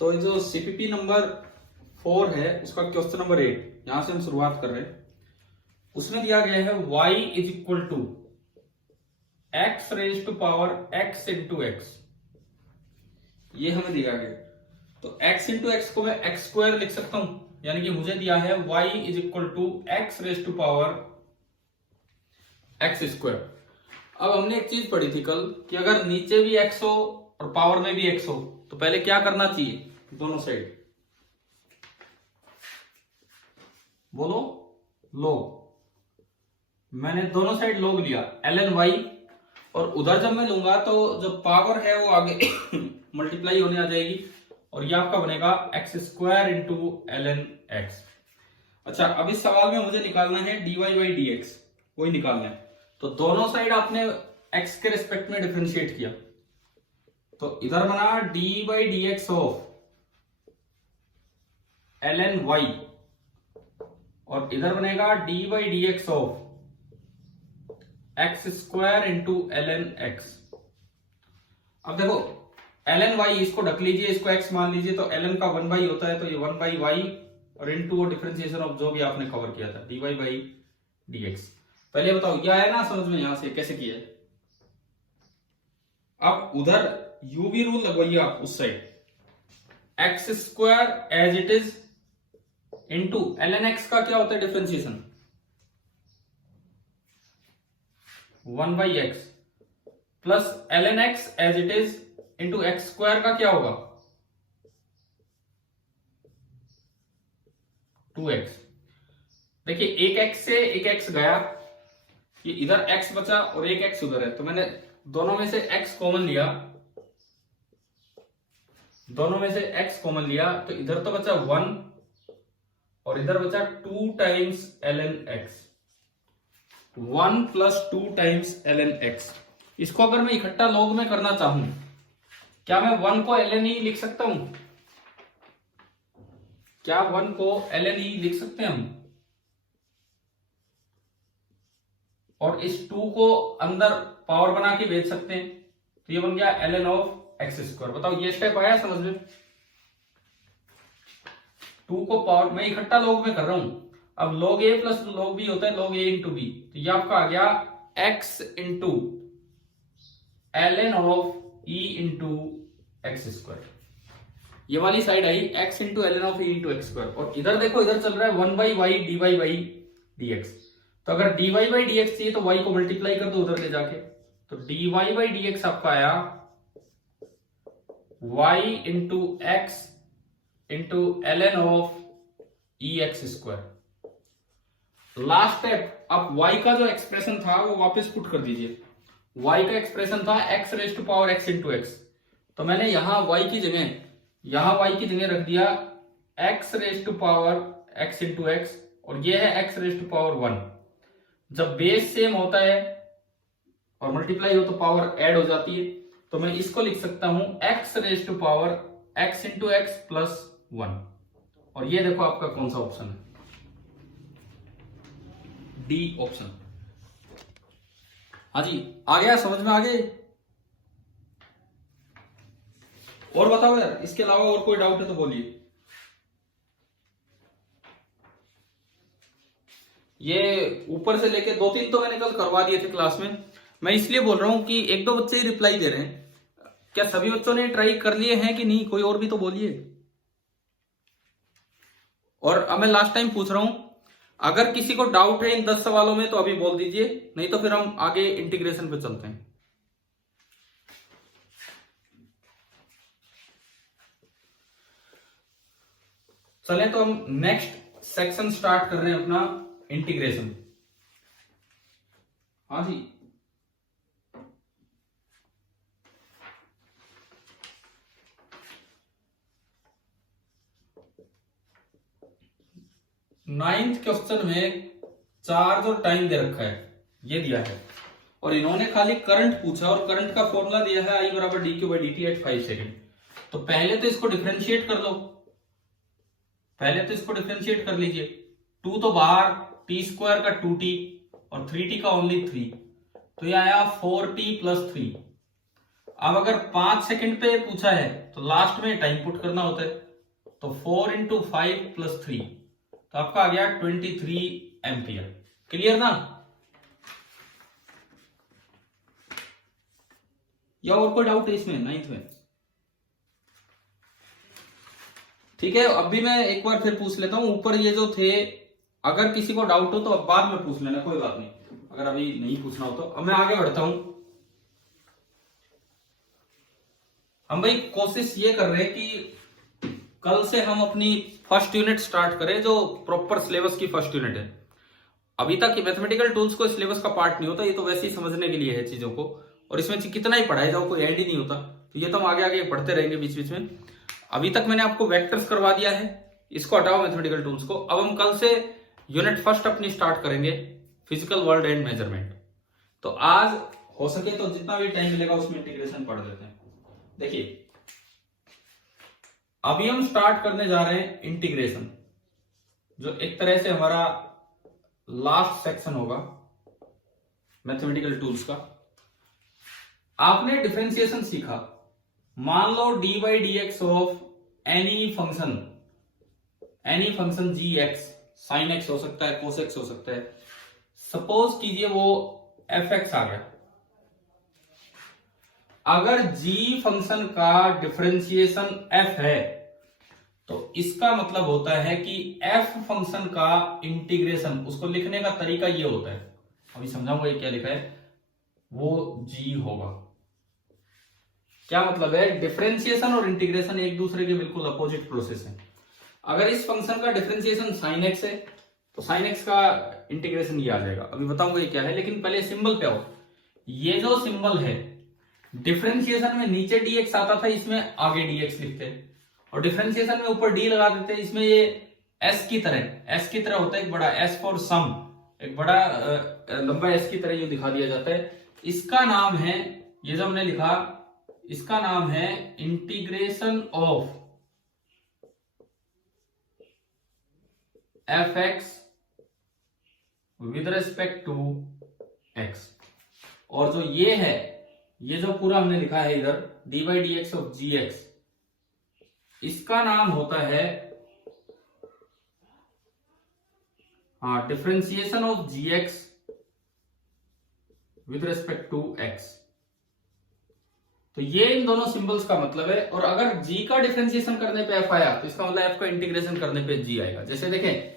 तो ये जो सीपीपी नंबर 4 है उसका क्वेश्चन नंबर 8 यहां से हम शुरुआत कर रहे हैं। उसमें दिया गया है y is equal to x raise to power x into x, ये हमें दिया गया। तो x इंटू एक्स को मैं एक्स स्क्वायर लिख सकता हूं, यानी कि मुझे दिया है y is equal to x raise to power x square. अब हमने एक चीज पढ़ी थी कल कि अगर नीचे भी x हो और पावर में भी x हो तो पहले क्या करना चाहिए, दोनों साइड बोलो लोग। मैंने दोनों साइड लोग लिया ln y, और उधर जब मैं लूंगा तो जो पावर है वो आगे मल्टीप्लाई होने आ जाएगी और ये आपका बनेगा x square into ln x। अच्छा, अब इस सवाल में मुझे निकालना है dy बाई डी एक्स, वही निकालना है। तो दोनों साइड आपने x के रिस्पेक्ट में डिफरेंशिएट किया, तो इधर बना dy by d x of ln y और इधर बनेगा dy by d x of x square into ln x। अब देखो ln y इसको ढक लीजिए, इसको x मान लीजिए, तो ln का 1 बाई होता है, तो ये 1 बाई y और इंटू वो डिफरेंशिएशन ऑफ जो भी आपने कवर किया था dy बाई dx। पहले बताओ ये आया ना समझ में, यहां से कैसे किया है। अब उधर यूवी रूल लगवाइए आप उस side, x square as it is into ln x का क्या होता है differentiation 1 by x plus ln x as it is into x square का क्या होगा 2x। देखिए एक x से एक x गया, ये इधर x बचा और एक x उधर है, तो मैंने दोनों में से x कॉमन लिया, दोनों में से x कॉमन लिया, तो इधर तो बचा 1 और इधर बचा 2 times ln x, 1 plus 2 times ln x। इसको अगर मैं इकट्ठा लॉग में करना चाहूं, क्या मैं 1 को ln e लिख सकता हूं? क्या 1 को ln e लिख सकते हैं हम? और इस 2 को अंदर पावर बना के भेज सकते हैं, तो ये बन गया ln ऑफ एक्स स्क्वायर। बताओ ये स्टेप आया समझ में? 2 को पावर मैं इकट्ठा लॉग में कर रहा हूं। अब log a plus log b होता है log a इंटू b, तो ये आपका आ गया x into ln of e into x square. ये वाली साइड आई x into ln of e into x square, और इधर देखो इधर चल रहा है 1 by y d y by d x. तो अगर dy बाई डी एक्स चाहिए तो y को मल्टीप्लाई कर दो उधर ले जाके, तो dy बाई डी एक्स आपका आया y into x into ln of E x square. Last step, अब y का जो एक्सप्रेशन था वो वापस पुट कर दीजिए। y का एक्सप्रेशन था x raise to power x into x, तो मैंने यहां y की जगह रख दिया x raise to power x into x, और ये है x रेज टू पावर 1। जब बेस सेम होता है और मल्टीप्लाई हो तो पावर ऐड हो जाती है, तो मैं इसको लिख सकता हूं x raise to power x into x plus 1। और ये देखो आपका कौन सा ऑप्शन है, डी ऑप्शन। हाँ जी, आ गया समझ में, आ गए? और बताओ यार, इसके अलावा और कोई डाउट है तो बोलिए। ये ऊपर से लेके 2-3 तो मैंने कल करवा दिए थे क्लास में। मैं इसलिए बोल रहा हूं कि 1-2 बच्चे ही रिप्लाई दे रहे हैं। क्या सभी बच्चों ने ट्राई कर लिए हैं कि नहीं? कोई और भी तो बोलिए। और अब मैं लास्ट टाइम पूछ रहा हूं, अगर किसी को डाउट है इन 10 सवालों में तो अभी बोल दीजिए, नहीं तो फिर हम आगे इंटीग्रेशन पे चलते हैं। चले तो हम नेक्स्ट सेक्शन स्टार्ट कर रहे हैं अपना, इंटीग्रेशन। हाँ जी, नाइन्थ क्वेश्चन में चार्ज और टाइम दे रखा है, ये दिया है, और इन्होंने खाली करंट पूछा और करंट का फॉर्मूला दिया है I बराबर d q by d t at 5 second. तो पहले तो इसको डिफरेंशिएट कर लो, कर लीजिए। 2 तो बाहर, टी स्क्वायर का 2t और 3t का ओनली 3, तो ये आया 4t प्लस 3। अब अगर 5 सेकंड पे पूछा है तो लास्ट में टाइम पुट करना होता है, तो 4 इंटू 5 प्लस 3, तो आपका आ गया 23 एम्पियर। क्लियर ना? या और कोई डाउट है इसमें 9th में? ठीक है, अब भी मैं एक बार फिर पूछ लेता हूं। ऊपर ये जो थे, अगर किसी को डाउट हो तो अब बाद में पूछ लेना, कोई बात नहीं, अगर अभी नहीं पूछना हो तो। अब मैं आगे बढ़ता हूं। हम भाई कोशिश ये कर रहे हैं कि कल से हम अपनी फर्स्ट यूनिट स्टार्ट करें, जो प्रॉपर सिलेबस की फर्स्ट यूनिट है। अभी तक मैथमेटिकल टूल्स को सिलेबस का पार्ट नहीं होता, ये तो वैसे ही समझने के लिए है चीजों को, और इसमें कितना ही पढ़ाया जाओ कोई एंड ही नहीं होता, तो ये तो हम आगे आगे पढ़ते रहेंगे बीच बीच में। अभी तक मैंने आपको वेक्टर्स करवा दिया है, इसको हटाओ मैथमेटिकल टूल्स को। अब हम कल से यूनिट फर्स्ट अपनी स्टार्ट करेंगे, फिजिकल वर्ल्ड एंड मेजरमेंट। तो आज हो सके तो जितना भी टाइम मिलेगा उसमें इंटीग्रेशन पढ़ लेते हैं। देखिए, अभी हम स्टार्ट करने जा रहे हैं इंटीग्रेशन, जो एक तरह से हमारा लास्ट सेक्शन होगा मैथमेटिकल टूल्स का। आपने डिफरेंशिएशन सीखा, मान लो d by d x of any function g x, sine x हो सकता है, कोस एक्स हो सकता है। सपोज कीजिए वो एफ एक्स आ गया। अगर g फंक्शन का डिफरेंशिएशन f है तो इसका मतलब होता है कि f फंक्शन का इंटीग्रेशन, उसको लिखने का तरीका ये होता है, अभी समझाऊंगा ये क्या लिखा है, वो g होगा। क्या मतलब है? डिफरेंशिएशन और इंटीग्रेशन एक दूसरे के बिल्कुल अपोजिट प्रोसेस है। अगर इस फंक्शन का डिफरेंशिएशन sin x है तो sin x का इंटीग्रेशन ये आ जाएगा। अभी बताऊंगा ये क्या है, लेकिन पहले सिंबल पे आओ। ये जो सिंबल है, डिफरेंशिएशन में नीचे dx आता था, इसमें आगे dx लिखते हैं, और डिफरेंशिएशन में ऊपर d लगा देते हैं। इसमें ये s की तरह होता है, एक बड़ा s फॉर सम, एक बड़ा लंबा s की तरह ये दिखा दिया जाता है। इसका नाम है, ये जो हमने लिखा, इसका नाम है integration of f x with respect to x. और जो ये है, ये जो पूरा हमने लिखा है इधर, d by d x of g x, इसका नाम होता है differentiation of g x with respect to x. तो ये इन दोनों सिंबल्स का मतलब है। और अगर g का डिफरेंशिएशन करने पे f आया तो इसका मतलब f का इंटीग्रेशन करने पे g आएगा। जैसे देखें,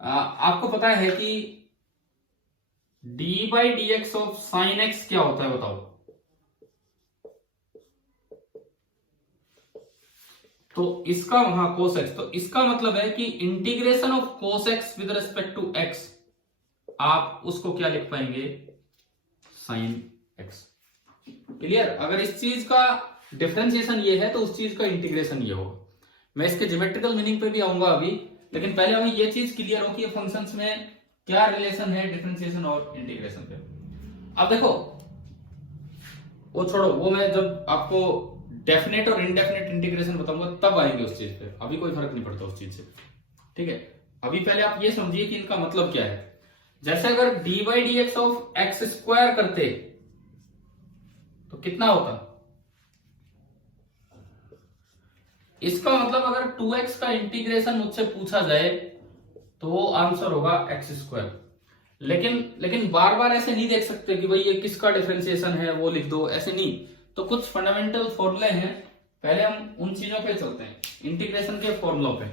आपको पता है कि d by d x of sine x क्या होता है, बताओ? तो इसका वहां cos x, तो इसका मतलब है कि integration of cos x with respect to x, आप उसको क्या लिख पाएंगे? sin x। क्लियर? अगर इस चीज का डिफरेंशिएशन ये है तो उस चीज का इंटीग्रेशन ये होगा। मैं इसके ज्योमेट्रिकल मीनिंग पे भी आऊंगा अभी, लेकिन पहले हमें ये चीज क्लियर हो कि फंक्शंस में क्या रिलेशन है डिफरेंशिएशन और इंटीग्रेशन पे। अब देखो, वो छोड़ो, वो मैं जब आपको डेफिनेट और इनडेफिनेट इंटीग्रेशन बताऊंगा तब आएंगे उस चीज पे, अभी कोई फर्क नहीं पड़ता उस चीज से। ठीक है, अभी पहले आप ये समझिए कि इनका मतलब क्या है। जैसे अगर D by d x of x square करते तो कितना होता? इसका मतलब अगर 2x का इंटीग्रेशन मुझसे पूछा जाए तो वो आंसर होगा एक्स स्क्वायर। लेकिन बार बार ऐसे नहीं देख सकते कि भाई ये किसका डिफरेंशिएशन है, वो लिख दो, ऐसे नहीं। तो कुछ फंडामेंटल फॉर्मूले हैं, पहले हम उन चीजों पे चलते हैं, इंटीग्रेशन के फॉर्मूलों पे।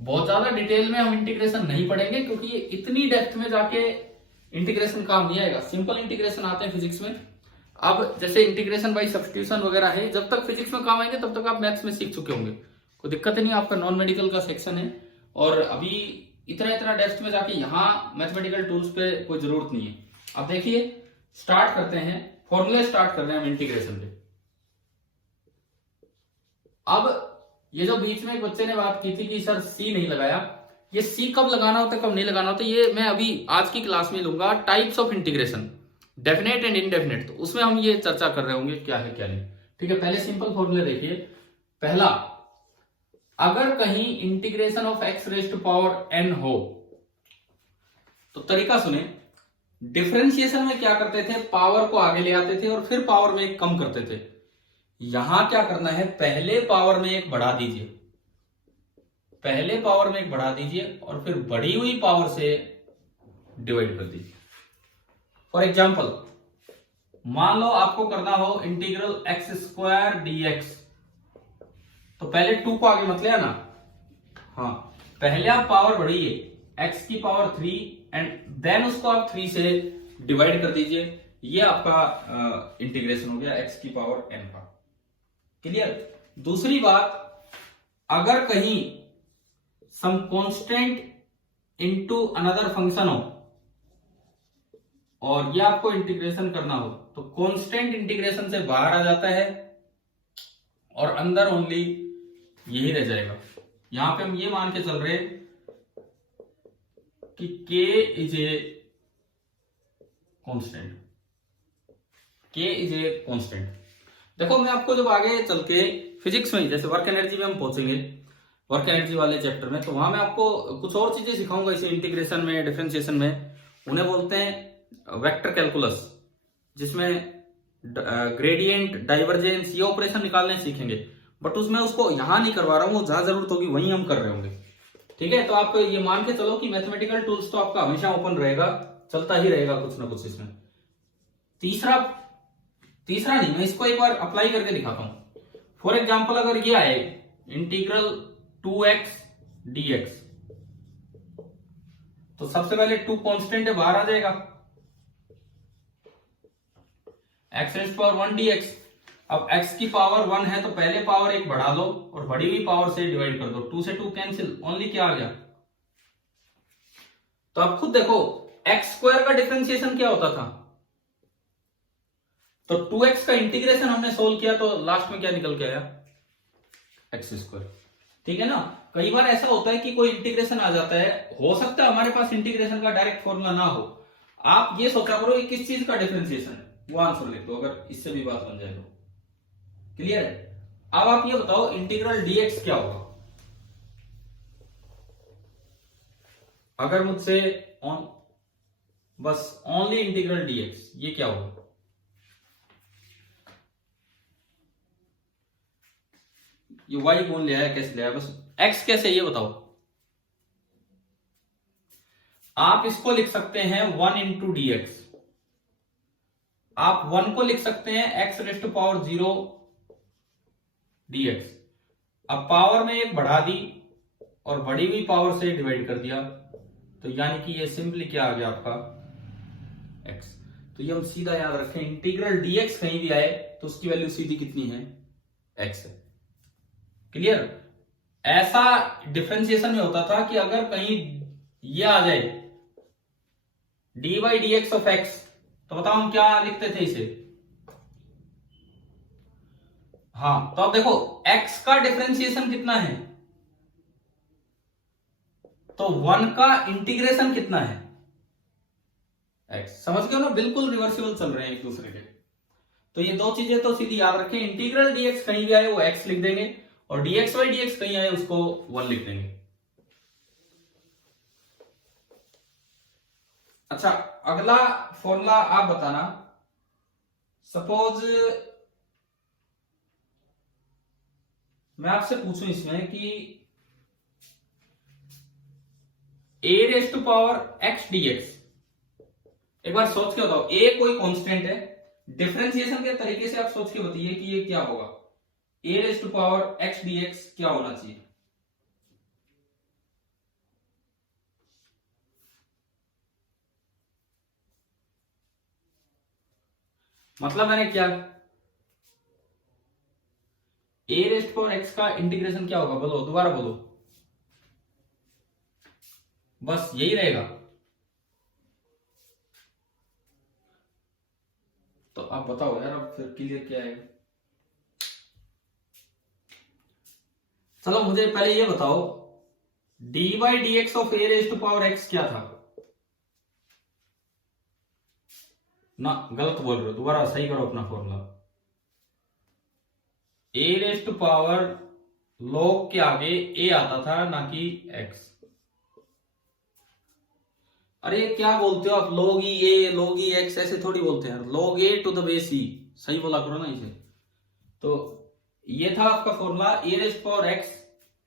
बहुत ज्यादा डिटेल में हम इंटीग्रेशन नहीं पढ़ेंगे क्योंकि ये इतनी डेप्थ में जाके इंटीग्रेशन काम नहीं आएगा। सिंपल इंटीग्रेशन आते हैं फिजिक्स में। अब जैसे इंटीग्रेशन बाय सब्स्टिट्यूशन वगैरह है, जब तक फिजिक्स में काम आएंगे तब तक आप मैथ्स में सीख चुके होंगे, कोई दिक्कत नहीं। आपका नॉन मेडिकल का सेक्शन है और अभी इतना डेप्थ में जाके यहाँ मैथमेटिकल टूल्स पे कोई जरूरत नहीं है। अब देखिए, स्टार्ट करते हैं, फॉर्मूले स्टार्ट कर रहे हैं हम इंटीग्रेशन पे। अब ये जो बीच में एक बच्चे ने बात की थी कि सर सी नहीं लगाया, ये सी कब लगाना होता है कब नहीं लगाना होता, ये मैं अभी आज की क्लास में लूंगा। Types of integration, definite and indefinite, तो उसमें हम ये चर्चा कर रहे होंगे क्या है क्या नहीं। ठीक है, पहले सिंपल फॉर्मूले देखिए। पहला, अगर कहीं integration of x raise to power n हो तो तरीका सुने। डिफरेंशिएशन में क्या करते थे, पावर को आगे ले आते थे और फिर पावर में एक कम करते थे। यहां क्या करना है, पहले पावर में एक बढ़ा दीजिए, पहले पावर में एक बढ़ा दीजिए और फिर बढ़ी हुई पावर से डिवाइड कर दीजिए। फॉर एग्जाम्पल मान लो आपको करना हो इंटीग्रल एक्स स्क्वायर डीएक्स, तो पहले 2 को आगे मत ले आना। हाँ, पहले आप पावर बढ़िए x की पावर 3 एंड देन उसको आप 3 से डिवाइड कर दीजिए। ये आपका इंटीग्रेशन हो गया x की पावर n का। क्लियर। दूसरी बात, अगर कहीं some constant into another function हो और ये आपको इंटीग्रेशन करना हो, तो कांस्टेंट इंटीग्रेशन से बाहर आ जाता है और अंदर ओनली यही रह जाएगा। यहां पे हम ये मान के चल रहे हैं कि k is a constant, k is a constant. देखो मैं आपको जब आगे चल के फिजिक्स में जैसे वर्क एनर्जी में हम पहुंचेंगे, वर्क एनर्जी वाले चैप्टर में, तो वहां मैं आपको कुछ और चीजें सिखाऊंगा इसे इंटीग्रेशन में, डिफरेंशिएशन में। उन्हें बोलते हैं वेक्टर कैलकुलस, जिसमें ग्रेडियंट, डाइवर्जेंस, ये ऑपरेशन निकालने सीखेंगे। बट उसमें उसको यहां नहीं करवा रहा हूं, जहां जरूरत होगी वहीं हम कर रहे होंगे। ठीक है, तो आप ये मान के चलो कि मैथमेटिकल टूल्स तो आपका हमेशा ओपन रहेगा, चलता ही रहेगा कुछ ना कुछ इसमें। तीसरा नहीं, मैं इसको एक बार अप्लाई करके दिखाता हूं। फॉर एग्जाम्पल अगर ये आए इंटीग्रल 2x dx, तो सबसे पहले 2 कांस्टेंट है, बाहर आ जाएगा, x raise to power 1 dx। अब x की पावर 1 है तो पहले पावर एक बढ़ा दो और बढ़ी हुई पावर से डिवाइड कर दो, 2 से 2 कैंसिल, ओनली क्या आ गया। तो आप खुद देखो x स्क्वायर का डिफरेंशिएशन क्या होता था, तो 2x का इंटीग्रेशन हमने सोल्व किया तो लास्ट में क्या निकल के आया, एक्स स्क्वायर। ठीक है ना। कई बार ऐसा होता है कि कोई इंटीग्रेशन आ जाता है, हो सकता है हमारे पास इंटीग्रेशन का डायरेक्ट फॉर्मूला ना हो, आप ये सोचा करो कि किस चीज का डिफरेंशिएशन है, वो आंसर लिख दो, अगर इससे भी बात बन जाए तो। क्लियर है। अब आप ये बताओ इंटीग्रल dx क्या होगा, अगर मुझसे बस ओनली इंटीग्रल dx, ये क्या होगा। ये y कौन ले आया, कैसे ले आया, बस x कैसे ये बताओ। आप इसको लिख सकते हैं 1 इंटू dx, आप 1 को लिख सकते हैं x raise to power 0 dx। अब पावर में एक बढ़ा दी और बढ़ी हुई पावर से डिवाइड कर दिया, तो यानी कि ये सिंपली क्या आ गया आपका x। तो ये हम सीधा याद रखें, इंटीग्रल dx कहीं भी आए तो उसकी वैल्यू सीधी कितनी है, x है। क्लियर। ऐसा डिफरेंशिएशन में होता था कि अगर कहीं ये आ जाए dy dx ऑफ x, तो बताओ हम क्या लिखते थे इसे। हाँ, तो अब देखो x का डिफरेंशिएशन कितना है, तो 1 का इंटीग्रेशन कितना है, x। समझ गए ना, बिल्कुल रिवर्सिबल चल रहे हैं एक दूसरे के। तो ये दो चीजें तो सीधी याद रखें, इंटीग्रल dx कहीं भी आए वो x लिख देंगे और dx बाई dx कहीं आए उसको 1 लिख देंगे। अच्छा, अगला फॉर्मूला आप बताना। सपोज मैं आपसे पूछूं इसमें कि a raise to power x dx, एक बार सोच के बताओ, a कोई कांस्टेंट है, डिफरेंशिएशन के तरीके से आप सोच के बताइए कि ये क्या होगा, a raise to power x dx क्या होना चाहिए। मतलब मैंने क्या, a raise to power x का इंटीग्रेशन क्या होगा, बोलो दोबारा बोलो, बस यही रहेगा। तो आप बताओ यार, अब फिर क्लियर क्या है। चलो मुझे पहले ये बताओ, dy dx of a raise to power x क्या था ना, गलत बोल रहे हो, दोबारा सही करो अपना formula. a raise to power log के आगे a आता था ना कि x। अरे क्या बोलते हो आप, log e a log e x ऐसे थोड़ी बोलते हैं, log a to the base e, सही बोला करो ना इसे। तो ये था आपका formula a raised power x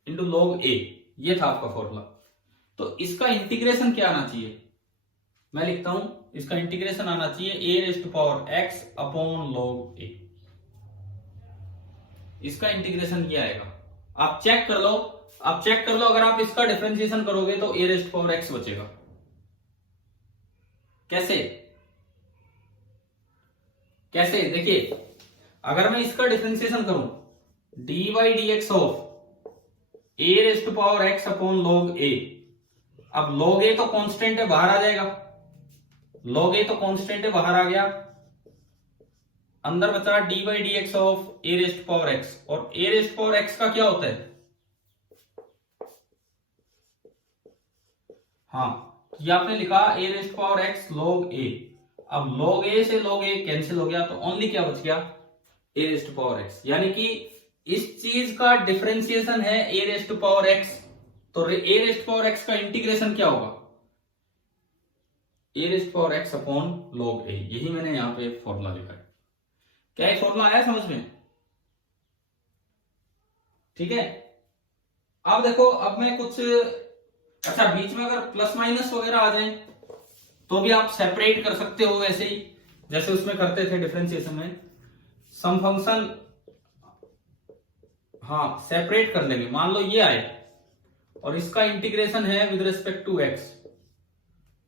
into log a, ये था आपका फॉर्मूला। तो इसका इंटीग्रेशन क्या आना चाहिए, मैं लिखता हूं, इसका इंटीग्रेशन आना चाहिए a raised power x upon log a. इसका इंटीग्रेशन क्या आएगा, आप चेक कर लो, आप चेक कर लो, अगर आप इसका डिफरेंशिएशन करोगे तो ए रेस्ट पावर एक्स बचेगा। कैसे कैसे देखिए, अगर मैं इसका डिफरेंशिएशन करूं D by d x of A raised power x upon log ए, अब log ए तो कांस्टेंट है, बाहर आ जाएगा, log ए तो कांस्टेंट है, बाहर आ गया, अंदर बचा D by d x of A raised power x, और ए रेस्ट पावर एक्स का क्या होता है, हाँ ये आपने लिखा ए रेस्ट पावर एक्स log ए। अब log ए से log ए कैंसिल हो गया, तो ओनली क्या बच गया, ए रेस्ट पावर एक्स, यानी कि इस चीज का डिफरेंशिएशन है ए रेस्ट पावर एक्स, तो ए रेस्ट पावर एक्स का इंटीग्रेशन क्या होगा, a raised power x upon log a, यही मैंने यहां पे फॉर्मूला लिखा है। क्या ये फॉर्मूला आया समझ में, ठीक है। अब देखो, अब मैं कुछ, अच्छा बीच में अगर प्लस माइनस वगैरह आ जाए तो भी आप सेपरेट कर सकते हो, वैसे ही जैसे उसमें करते थे डिफरेंशिएशन में, सम फंक्शन, हाँ सेपरेट कर लेंगे। मान लो ये आए और इसका इंटीग्रेशन है विद रिस्पेक्ट टू एक्स,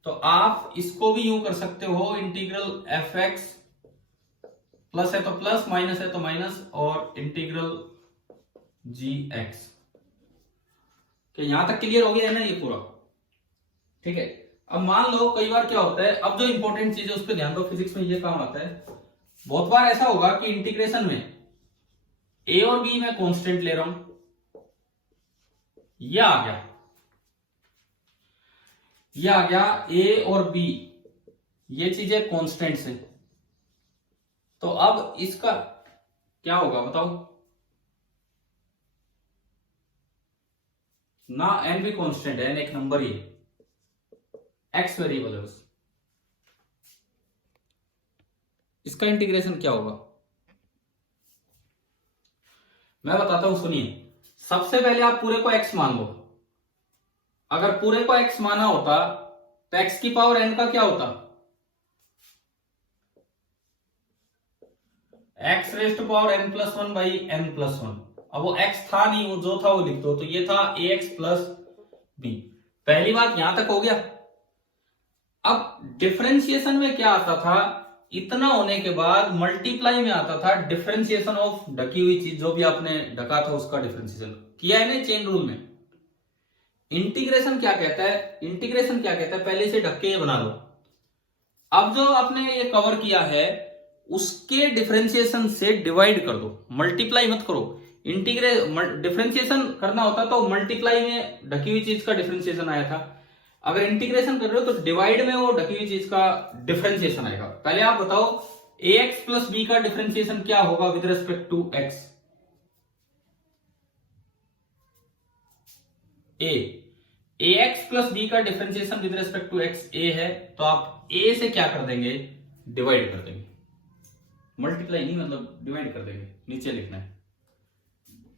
तो आप इसको भी यूं कर सकते हो, इंटीग्रल एफ एक्स, प्लस है तो प्लस, माइनस है तो माइनस, और इंटीग्रल जी एक्स। कि यहां तक क्लियर हो गया है ना ये पूरा, ठीक है। अब मान लो कई बार क्या होता है, अब जो इंपॉर्टेंट चीज है उस पर ध्यान दो, फिजिक्स में ये काम आता है। बहुत बार ऐसा होगा कि इंटीग्रेशन में ए और बी मैं कांस्टेंट ले रहा हूं, ये आ गया, ये आ गया ए और बी, ये चीजें कांस्टेंट से, तो अब इसका क्या होगा बताओ, ना एन भी कांस्टेंट है, एन एक नंबर ही है, एक्स वेरिएबल है बस, इसका इंटीग्रेशन क्या होगा मैं बताता हूं, सुनिए। सबसे पहले आप पूरे को x मान लो, अगर पूरे को x माना होता तो x की पावर n का क्या होता, x rest power n plus one by n plus one. अब वो x था नहीं, वो जो था वो लिख दो, तो ये था ax प्लस बी। पहली बात यहां तक हो गया। अब डिफरेंशिएशन में क्या आता था, इतना होने के बाद मल्टीप्लाई में आता था डिफरेंशिएशन ऑफ ढकी हुई चीज, जो भी आपने ढका था उसका डिफरेंशिएशन किया है ना चेन रूल में। इंटीग्रेशन क्या कहता है, इंटीग्रेशन क्या कहता है, पहले से ढक के ये बना लो। अब जो आपने ये कवर किया है उसके डिफरेंशिएशन से डिवाइड कर दो, मल्टीप्लाई मत करो। डिफरेंशिएशन करना होता तो मल्टीप्लाई में ढकी हुई चीज का डिफरेंशिएशन आया था, अगर इंटीग्रेशन कर रहे हो तो डिवाइड में वो ढकी हुई चीज का डिफरेंशिएशन आएगा। पहले आप बताओ ax प्लस बी का डिफरेंशिएशन क्या होगा with respect to x, ax plus b का differentiation with respect to x a है, तो आप a से क्या कर देंगे, डिवाइड कर देंगे, मल्टीप्लाई नहीं मतलब डिवाइड कर देंगे, नीचे लिखना है।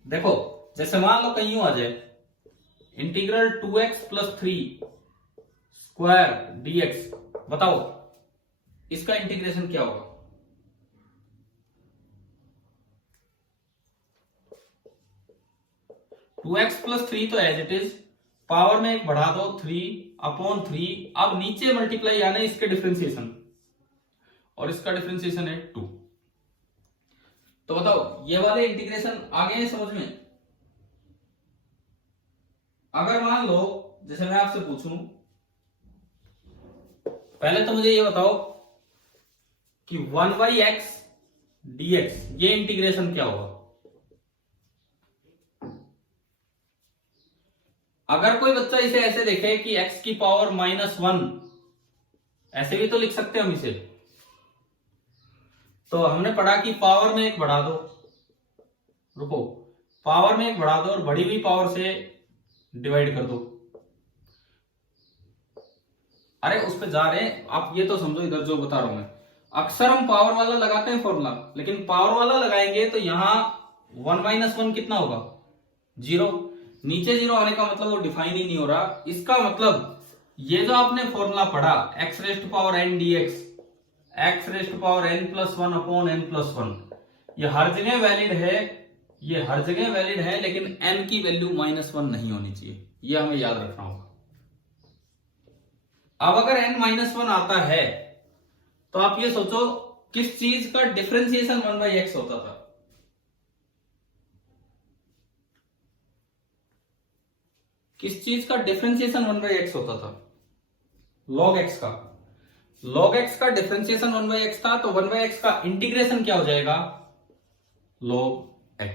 देखो जैसे मान लो कहीं यूं आ जाए, integral 2x plus 3 square dx, बताओ इसका इंटीग्रेशन क्या होगा, टू एक्स प्लस थ्री तो एज इट इज, पावर में एक बढ़ा दो 3 अपॉन 3, अब नीचे मल्टीप्लाई आना है इसके डिफरेंशिएशन, और इसका डिफरेंशिएशन है 2। तो बताओ ये वाले इंटीग्रेशन आ गए हैं समझ में। अगर मान लो जैसे मैं आपसे पूछूं, पहले तो मुझे ये बताओ कि 1/x dx ये इंटीग्रेशन क्या होगा। अगर कोई बच्चा इसे ऐसे देखे कि x की पावर -1, ऐसे भी तो लिख सकते हैं हम इसे, तो हमने पढ़ा कि पावर में एक बढ़ा दो, रुको, पावर में एक बढ़ा दो और बढ़ी हुई पावर से डिवाइड कर दो। अरे उस पे जा रहे हैं आप, ये तो समझो इधर जो बता रहा हूं मैं। अक्सर हम पावर वाला लगाते हैं फॉर्मूला, लेकिन पावर वाला लगाएंगे तो यहां 1 - 1 कितना होगा, 0। नीचे 0 आने का मतलब वो डिफाइन ही नहीं हो रहा। इसका मतलब ये जो आपने फॉर्मूला पढ़ा x⁻n dx, x⁻n+1/n+1, ये हर जगह वैलिड है, ये हर जगह वैलिड है, लेकिन n की वैल्यू -1 नहीं होनी चाहिए, ये हमें याद रखना होगा। अब अगर n-1 आता है तो आप ये सोचो किस चीज का डिफरेंशिएशन 1/x होता था। किस चीज का डिफरेंशिएशन 1/x होता था, log x का। log x का डिफरेंशिएशन 1/x था, तो 1/x का इंटीग्रेशन क्या हो जाएगा, log x।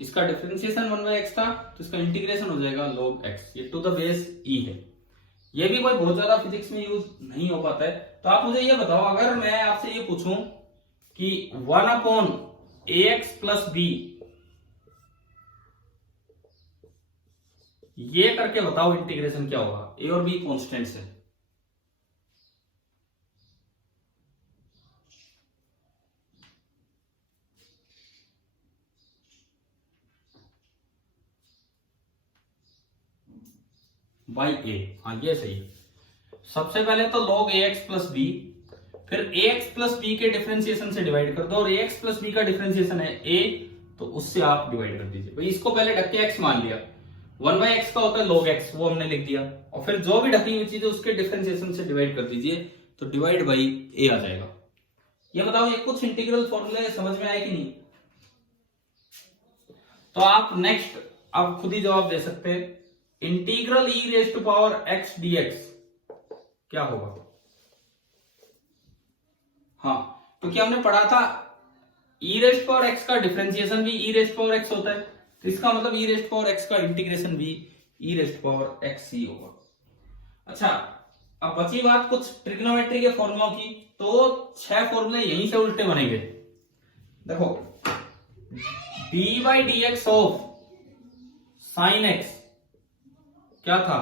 इसका डिफरेंशिएशन 1/x था, तो इसका इंटीग्रेशन हो जाएगा log x। ये टू द बेस e है। ये भी कोई बहुत ज्यादा फिजिक्स में यूज नहीं हो पाता है। तो आप मुझे ये बताओ, अगर मैं आपसे ये पूछूं कि 1/ax + b, ये करके बताओ इंटीग्रेशन क्या होगा। ए और बी कॉन्स्टेंट्स है। बाई ए, हाँ ये सही है। सबसे पहले तो log ax + b, फिर ax + b के डिफरेंशिएशन से डिवाइड कर दो, और ax + b का डिफरेंशिएशन है a, तो उससे आप डिवाइड कर दीजिए। भाई इसको पहले ढके x मान लिया, 1/x का होता है log x, वो हमने लिख दिया, और फिर जो भी ढकी हुई चीज है उसके डिफरेंशिएशन से डिवाइड कर दीजिए, तो डिवाइड बाई a आ जाएगा। ये बताओ ये कुछ इंटीग्रल फॉर्मूले समझ में आए कि नहीं। तो आप नेक्स्ट आप खुद ही जवाब दे सकते हैं। इंटीग्रल e⁻x dx क्या होगा। हाँ, तो क्या हमने पढ़ा था e⁻x का डिफरेंशिएशन भी e⁻x होता है, तो इसका मतलब e⁻x का इंटीग्रेशन भी e⁻x ही होगा। अच्छा, अब बची बात कुछ ट्रिग्नोमेट्री के फॉर्मूलों की, तो 6 फॉर्मूले यहीं से उल्टे बनेंगे। देखो d/dx ऑफ sin x क्या था,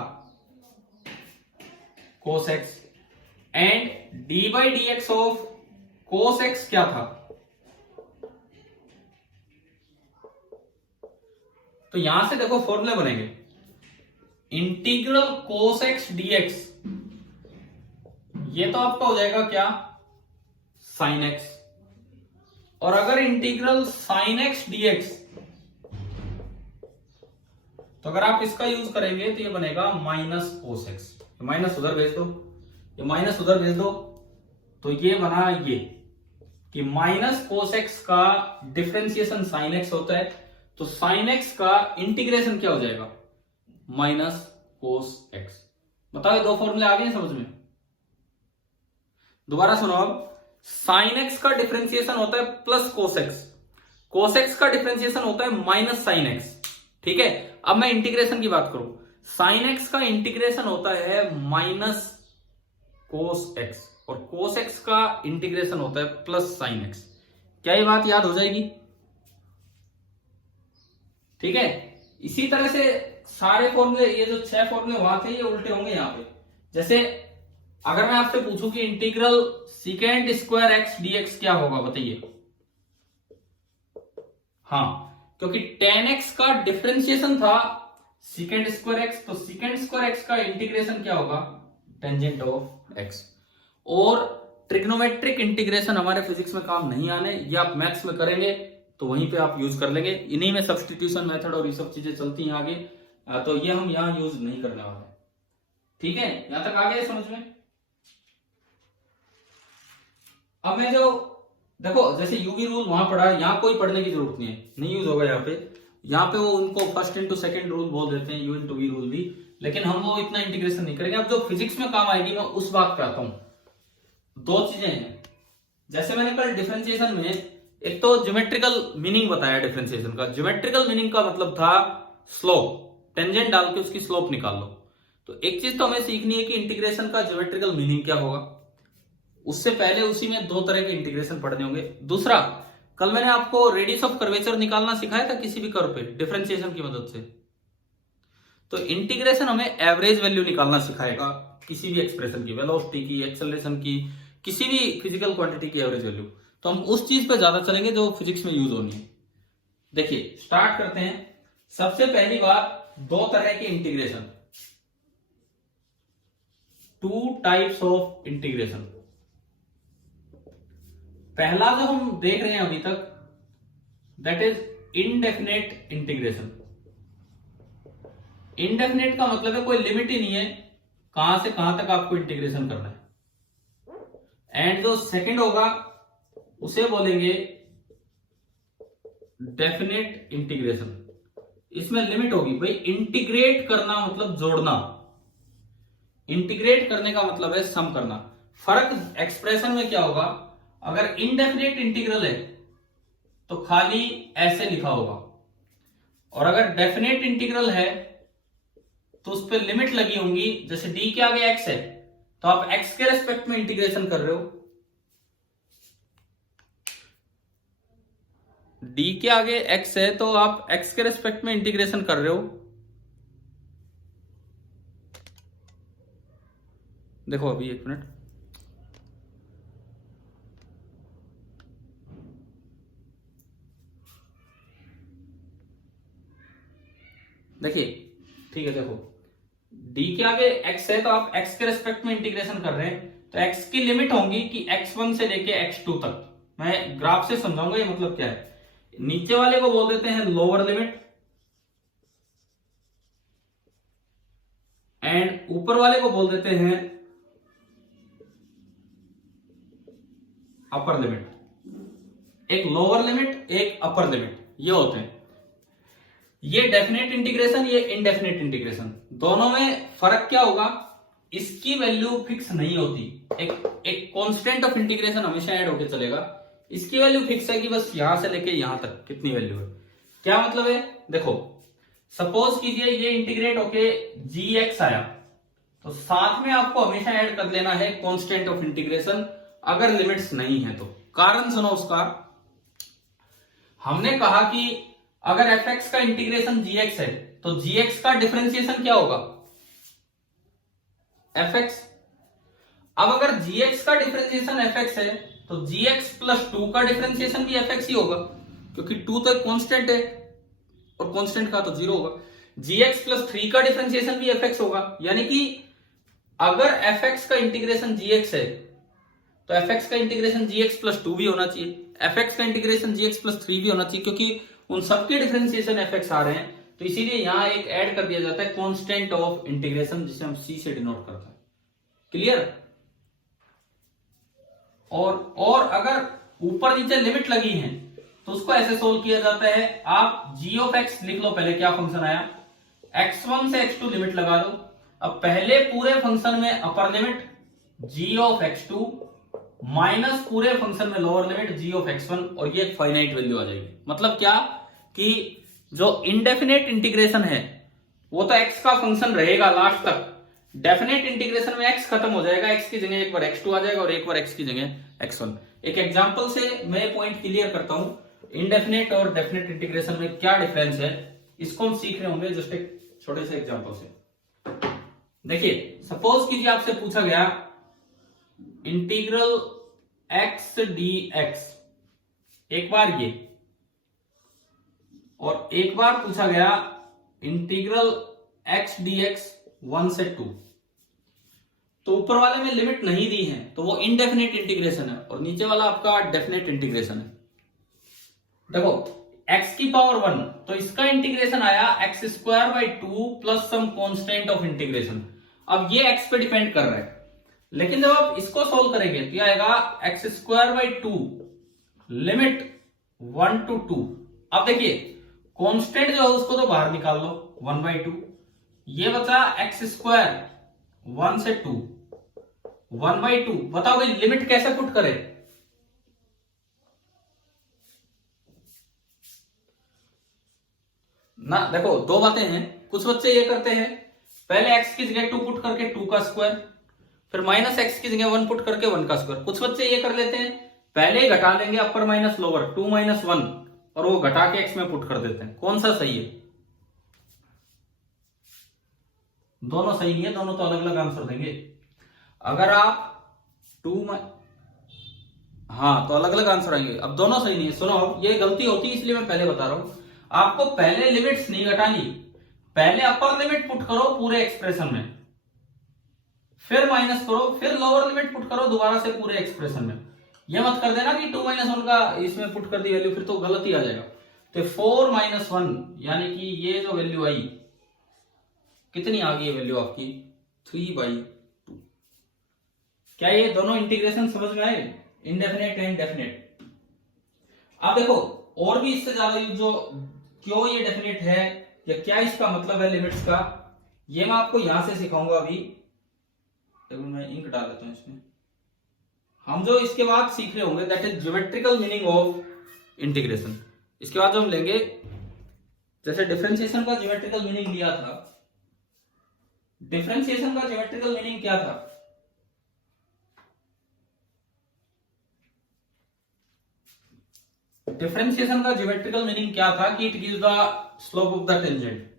cos x, and d/dx of cos x क्या था। तो यहां से देखो फॉर्मूले बनेंगे, इंटीग्रल cos x dx, ये तो आपका हो जाएगा क्या, sin x, और अगर इंटीग्रल sin x dx, तो अगर आप इसका यूज करेंगे तो ये बनेगा -cos x। माइनस उधर भेज दो, ये माइनस उधर भेज दो, तो ये बना ये कि -cos x का डिफरेंशिएशन sin x होता है, तो sin x का इंटीग्रेशन क्या हो जाएगा, -cos x। बताओ ये दो फॉर्मूले आ गए समझ में। दोबारा सुनो, अब sin x का डिफरेंशिएशन होता है +cos x, cos x का डिफरेंशिएशन होता है -sin x। ठीक है, अब मैं इंटीग्रेशन की बात करूं, sin x का इंटीग्रेशन होता है -cos x, और cos x का इंटीग्रेशन होता है +sin x। क्या ये बात याद हो जाएगी। ठीक है, इसी तरह से सारे फॉर्मूले, ये जो 6 फॉर्मूले वहां थे, ये उल्टे होंगे यहां पे। जैसे अगर मैं आपसे पूछूं कि इंटीग्रल sec² x dx क्या होगा, बताइए। हाँ, क्योंकि tan x का डिफरेंशिएशन था sec² x, तो sec² x का इंटीग्रेशन क्या होगा, टेंजेंट ऑफ x। और ट्रिग्नोमेट्रिक इंटीग्रेशन हमारे फिजिक्स में काम नहीं आने, ये आप मैथ्स में करेंगे तो वहीं पे आप यूज कर लेंगे। इन्हीं में सब्स्टिट्यूशन मेथड और ये सब चीजें चलती हैं आगे, तो ये हम यहां यूज नहीं करने वाले। ठीक है, यहां तक आ गया समझ में। अब मैं जो देखो, जैसे यूवी रूल वहां पढ़ा है, यहां कोई पढ़ने की जरूरत नहीं है, नहीं यूज होगा यहाँ पे। यहाँ पे वो उनको फर्स्ट इंटू सेकंड रूल बोल देते हैं, यू इंटू वी रूल भी, लेकिन हम वो इतना इंटीग्रेशन नहीं करेंगे। अब जो फिजिक्स में काम आएगी मैं उस बात पे आता हूं। दो चीजें हैं, जैसे मैंने कल डिफरेंशिएशन में एक तो ज्योमेट्रिकल मीनिंग बताया डिफरेंशिएशन का। ज्योमेट्रिकल मीनिंग का मतलब था स्लोप, टेंजेंट डाल के उसकी स्लोप निकाल लो। तो एक चीज तो हमें सीखनी है कि इंटीग्रेशन का ज्योमेट्रिकल मीनिंग क्या होगा। उससे पहले उसी में 2 तरह के इंटीग्रेशन पढ़ने होंगे। दूसरा, कल मैंने आपको रेडियस ऑफ कर्वेचर निकालना सिखाया था किसी भी कर्व पे डिफरेंशिएशन की मदद से। तो इंटीग्रेशन हमें एवरेज वैल्यू निकालना सिखाएगा किसी भी एक्सप्रेशन की, वेलोसिटी की, एक्सेलरेशन की, किसी भी फिजिकल क्वांटिटी की एवरेज वैल्यू, तो हम उस चीज पे ज्यादा चलेंगे जो फिजिक्स में यूज होनी है। देखिए स्टार्ट करते हैं। सबसे पहली बात, दो तरह के integration, two types of integration. पहला जो हम देख रहे हैं अभी तक, that is indefinite integration. Indefinite का मतलब है कोई लिमिट ही नहीं है कहां से कहां तक आपको इंटीग्रेशन करना है। एंड जो सेकंड होगा उसे बोलेंगे डेफिनेट इंटीग्रेशन। इसमें लिमिट होगी भाई, इंटीग्रेट करना मतलब जोड़ना, इंटीग्रेट करने का मतलब है सम करना। फर्क एक्सप्रेशन में क्या होगा, अगर इनडेफिनेट इंटीग्रल है तो खाली ऐसे लिखा होगा, और अगर डेफिनेट इंटीग्रल है तो उस पर लिमिट लगी होंगी। जैसे डी के आगे एक्स है तो आप एक्स के रेस्पेक्ट में इंटीग्रेशन कर रहे हो, डी के आगे एक्स है तो आप एक्स के रेस्पेक्ट में इंटीग्रेशन कर रहे हो। देखो अभी एक मिनट, देखिए ठीक है, देखो डी के आगे एक्स है तो आप एक्स के रेस्पेक्ट में इंटीग्रेशन कर रहे हैं, तो एक्स की लिमिट होंगी कि x1 से लेके x2 तक। मैं ग्राफ से समझाऊंगा ये मतलब क्या है। नीचे वाले को बोल देते हैं लोअर लिमिट, एंड ऊपर वाले को बोल देते हैं अपर लिमिट। एक लोअर लिमिट, एक अपर लिमिट, ये होते हैं। ये डेफिनेट इंटीग्रेशन, ये इनडेफिनेट इंटीग्रेशन, दोनों में फर्क क्या होगा, इसकी वैल्यू फिक्स नहीं होती। एक कांस्टेंट ऑफ इंटीग्रेशन हमेशा ऐड होके चलेगा। इसकी वैल्यू फिक्स है कि बस यहां से लेके यहां तक कितनी वैल्यू है। क्या मतलब है, देखो सपोज कीजिए ये इंटीग्रेट होके gx आया, तो साथ में आपको हमेशा ऐड कर लेना है कांस्टेंट ऑफ इंटीग्रेशन, अगर लिमिट्स नहीं है तो। कारण सुनो उसका, हमने कहा कि अगर fx का इंटीग्रेशन gx है तो gx का डिफरेंशिएशन क्या होगा, fx। अब अगर gx का डिफरेंशिएशन fx है तो gx प्लस 2 का डिफरेंशिएशन भी fx ही होगा, क्योंकि 2 तो एक कांस्टेंट है और कांस्टेंट का तो 0 होगा। gx प्लस 3 का डिफरेंशिएशन भी fx होगा, यानी कि अगर fx का इंटीग्रेशन gx है तो fx का इंटीग्रेशन gx प्लस 2 भी होना चाहिए, fx का इंटीग्रेशन gx प्लस 3 भी होना चाहिए, क्योंकि उन सबके डिफरेंशिएशन fx आ रहे हैं। तो इसीलिए यहां एक ऐड कर दिया जाता है कांस्टेंट ऑफ इंटीग्रेशन, जिसे हम c से डिनोट करते हैं। क्लियर। और अगर ऊपर नीचे लिमिट लगी है तो उसको ऐसे सोल्व किया जाता है। आप g ऑफ x लिख लो, पहले क्या फंक्शन आया, x1 से x2 लिमिट लगा दो। अब पहले पूरे फंक्शन में upper limit g of x2 minus पूरे फंक्शन में lower limit g of x1, और ये एक फाइनाइट वैल्यू आ जाएगी। मतलब क्या कि जो इनडेफिनेट इंटीग्रेशन है वो तो x का फंक्शन रहेगा लास्ट तक, डेफिनेट इंटीग्रेशन में x खत्म हो जाएगा, x की जगह एक बार x2 आ जाएगा और एक बार x की जगह x1। एक एग्जांपल से मैं पॉइंट क्लियर करता हूं, इनडेफिनेट और डेफिनेट इंटीग्रेशन में क्या डिफरेंस है, इसको हम सीख रहे होंगे जस्ट एक छोटे से एग्जांपल से। देखिए सपोज कीजिए आपसे पूछा गया इंटीग्रल x dx, एक बार ये, और एक बार पूछा गया इंटीग्रल x dx 1 से 2। तो ऊपर वाले में लिमिट नहीं दी है तो वो इनडेफिनेट इंटीग्रेशन है, और नीचे वाला आपका डेफिनेट इंटीग्रेशन है। देखो x की पावर 1, तो इसका इंटीग्रेशन आया x square by 2 plus some constant of integration. अब ये x पे डिपेंड कर रहा है, लेकिन जब आप इसको सोल्व करेंगे तो यह आएगा x square by 2 limit 1 to 2। अब देखिए कांस्टेंट जो है उसको तो बाहर निकाल लो, 1 बाई 2, ये बचा x स्क्वायर 1 से 2 1 बाई 2। बताओ भाई लिमिट कैसे पुट करें, ना देखो दो बातें हैं। कुछ बच्चे ये करते हैं, पहले x की जगह 2 पुट करके 2 का स्क्वायर, फिर माइनस x की जगह 1 पुट करके 1 का स्क्वायर। कुछ बच्चे ये कर लेते हैं, पहले ही घटा लेंगे अपर माइनस लोअर, 2 माइनस 1, और वो घटा के x में पुट कर देते हैं। कौन सा सही है, दोनों सही नहीं है, दोनों तो अलग अलग आंसर देंगे। अगर आप हाँ तो अलग अलग आंसर आएंगे। अब दोनों सही नहीं है, सुनो, ये गलती होती है इसलिए मैं पहले बता रहा हूं। आपको पहले लिमिट्स नहीं घटानी, पहले अपर लिमिट पुट करो पूरे एक्सप्रेशन में, फिर माइनस करो, फिर लोअर लिमिट पुट करो दोबारा से पूरे एक्सप्रेशन में। ये मत कर देना कि 2 - 1 का इसमें पुट कर दी वैल्यू, फिर तो गलत ही आ जाएगा। तो 4 - 1 यानी कि ये जो वैल्यू आई, कितनी आ गई वैल्यू आपकी 3/2। क्या ये दोनों इंटीग्रेशन समझ में आए, इंडेफिनेट एंड डेफिनेट? अब देखो और भी इससे ज्यादा जो क्यों ये डेफिनेट है या क्या इसका मतलब है लिमिट्स का, ये मैं आपको यहां से सिखाऊंगा अभी। मैं इंक डाल देता हूं इसमें। हम जो इसके बाद सीख रहे होंगे that is geometrical meaning of integration. इसके बाद जो हम लेंगे, जैसे डिफरेंशिएशन का ज्योमेट्रिकल मीनिंग लिया था, डिफरेंशिएशन का ज्योमेट्रिकल मीनिंग क्या था? डिफरेंशिएशन का ज्योमेट्रिकल मीनिंग क्या था कि it gives the slope of the tangent.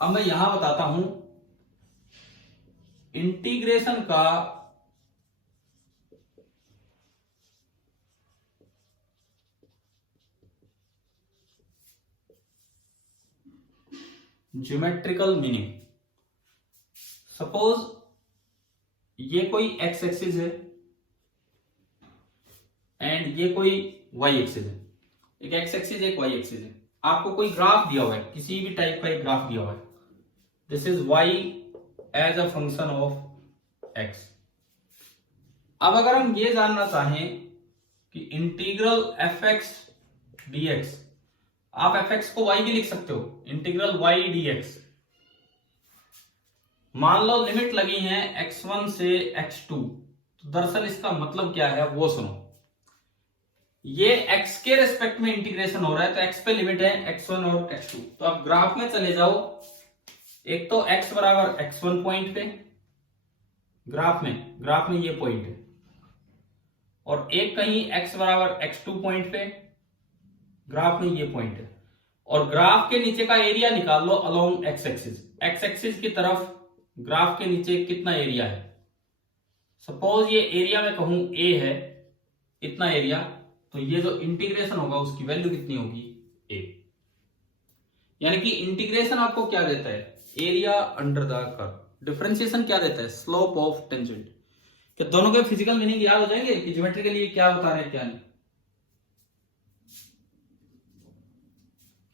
अब मैं यहां बताता हूं इंटीग्रेशन का ज्योमेट्रिकल मीनिंग। सपोज ये कोई एक्स एक्सिस है एंड ये कोई वाई एक्सिस है, एक एक्स एक्सिस एक वाई एक्सिस है। आपको कोई ग्राफ दिया हुआ है, किसी भी टाइप का एक ग्राफ दिया हुआ है, this is y as a function of x. अब अगर हम ये जानना चाहें कि integral f x d x, आप एफ एक्स को वाई भी लिख सकते हो, इंटीग्रल वाई डी एक्स। मान लो लिमिट लगी है x1 से x2, तो दरअसल इसका मतलब क्या है वो सुनो। ये x के रेस्पेक्ट में इंटीग्रेशन हो रहा है, तो x पे लिमिट है x1 और x2। तो आप ग्राफ में चले जाओ, एक तो x बराबर x1 पॉइंट पे ग्राफ में ये पॉइंट है, और एक कहीं x बराबर x2 पॉइंट पे ग्राफ में ये पॉइंट है, और ग्राफ के नीचे का एरिया निकाल लो अलोंग x एक्सिस की तरफ। ग्राफ के नीचे कितना एरिया है? सपोज ये एरिया में कहूं a है, इतना एरिया, तो ये जो इंटीग्रेशन होगा उसकी वैल्यू कितनी होगी? a। यानी कि इंटीग्रेशन आपको क्या देता है? Area under the curve. Differentiation क्या देता है? Slope of tangent. क्या दोनों के फिजिकल मीनिंग याद हो जाएंगे कि ज्योमेट्री के लिए क्या बता रहे हैं क्या नहीं?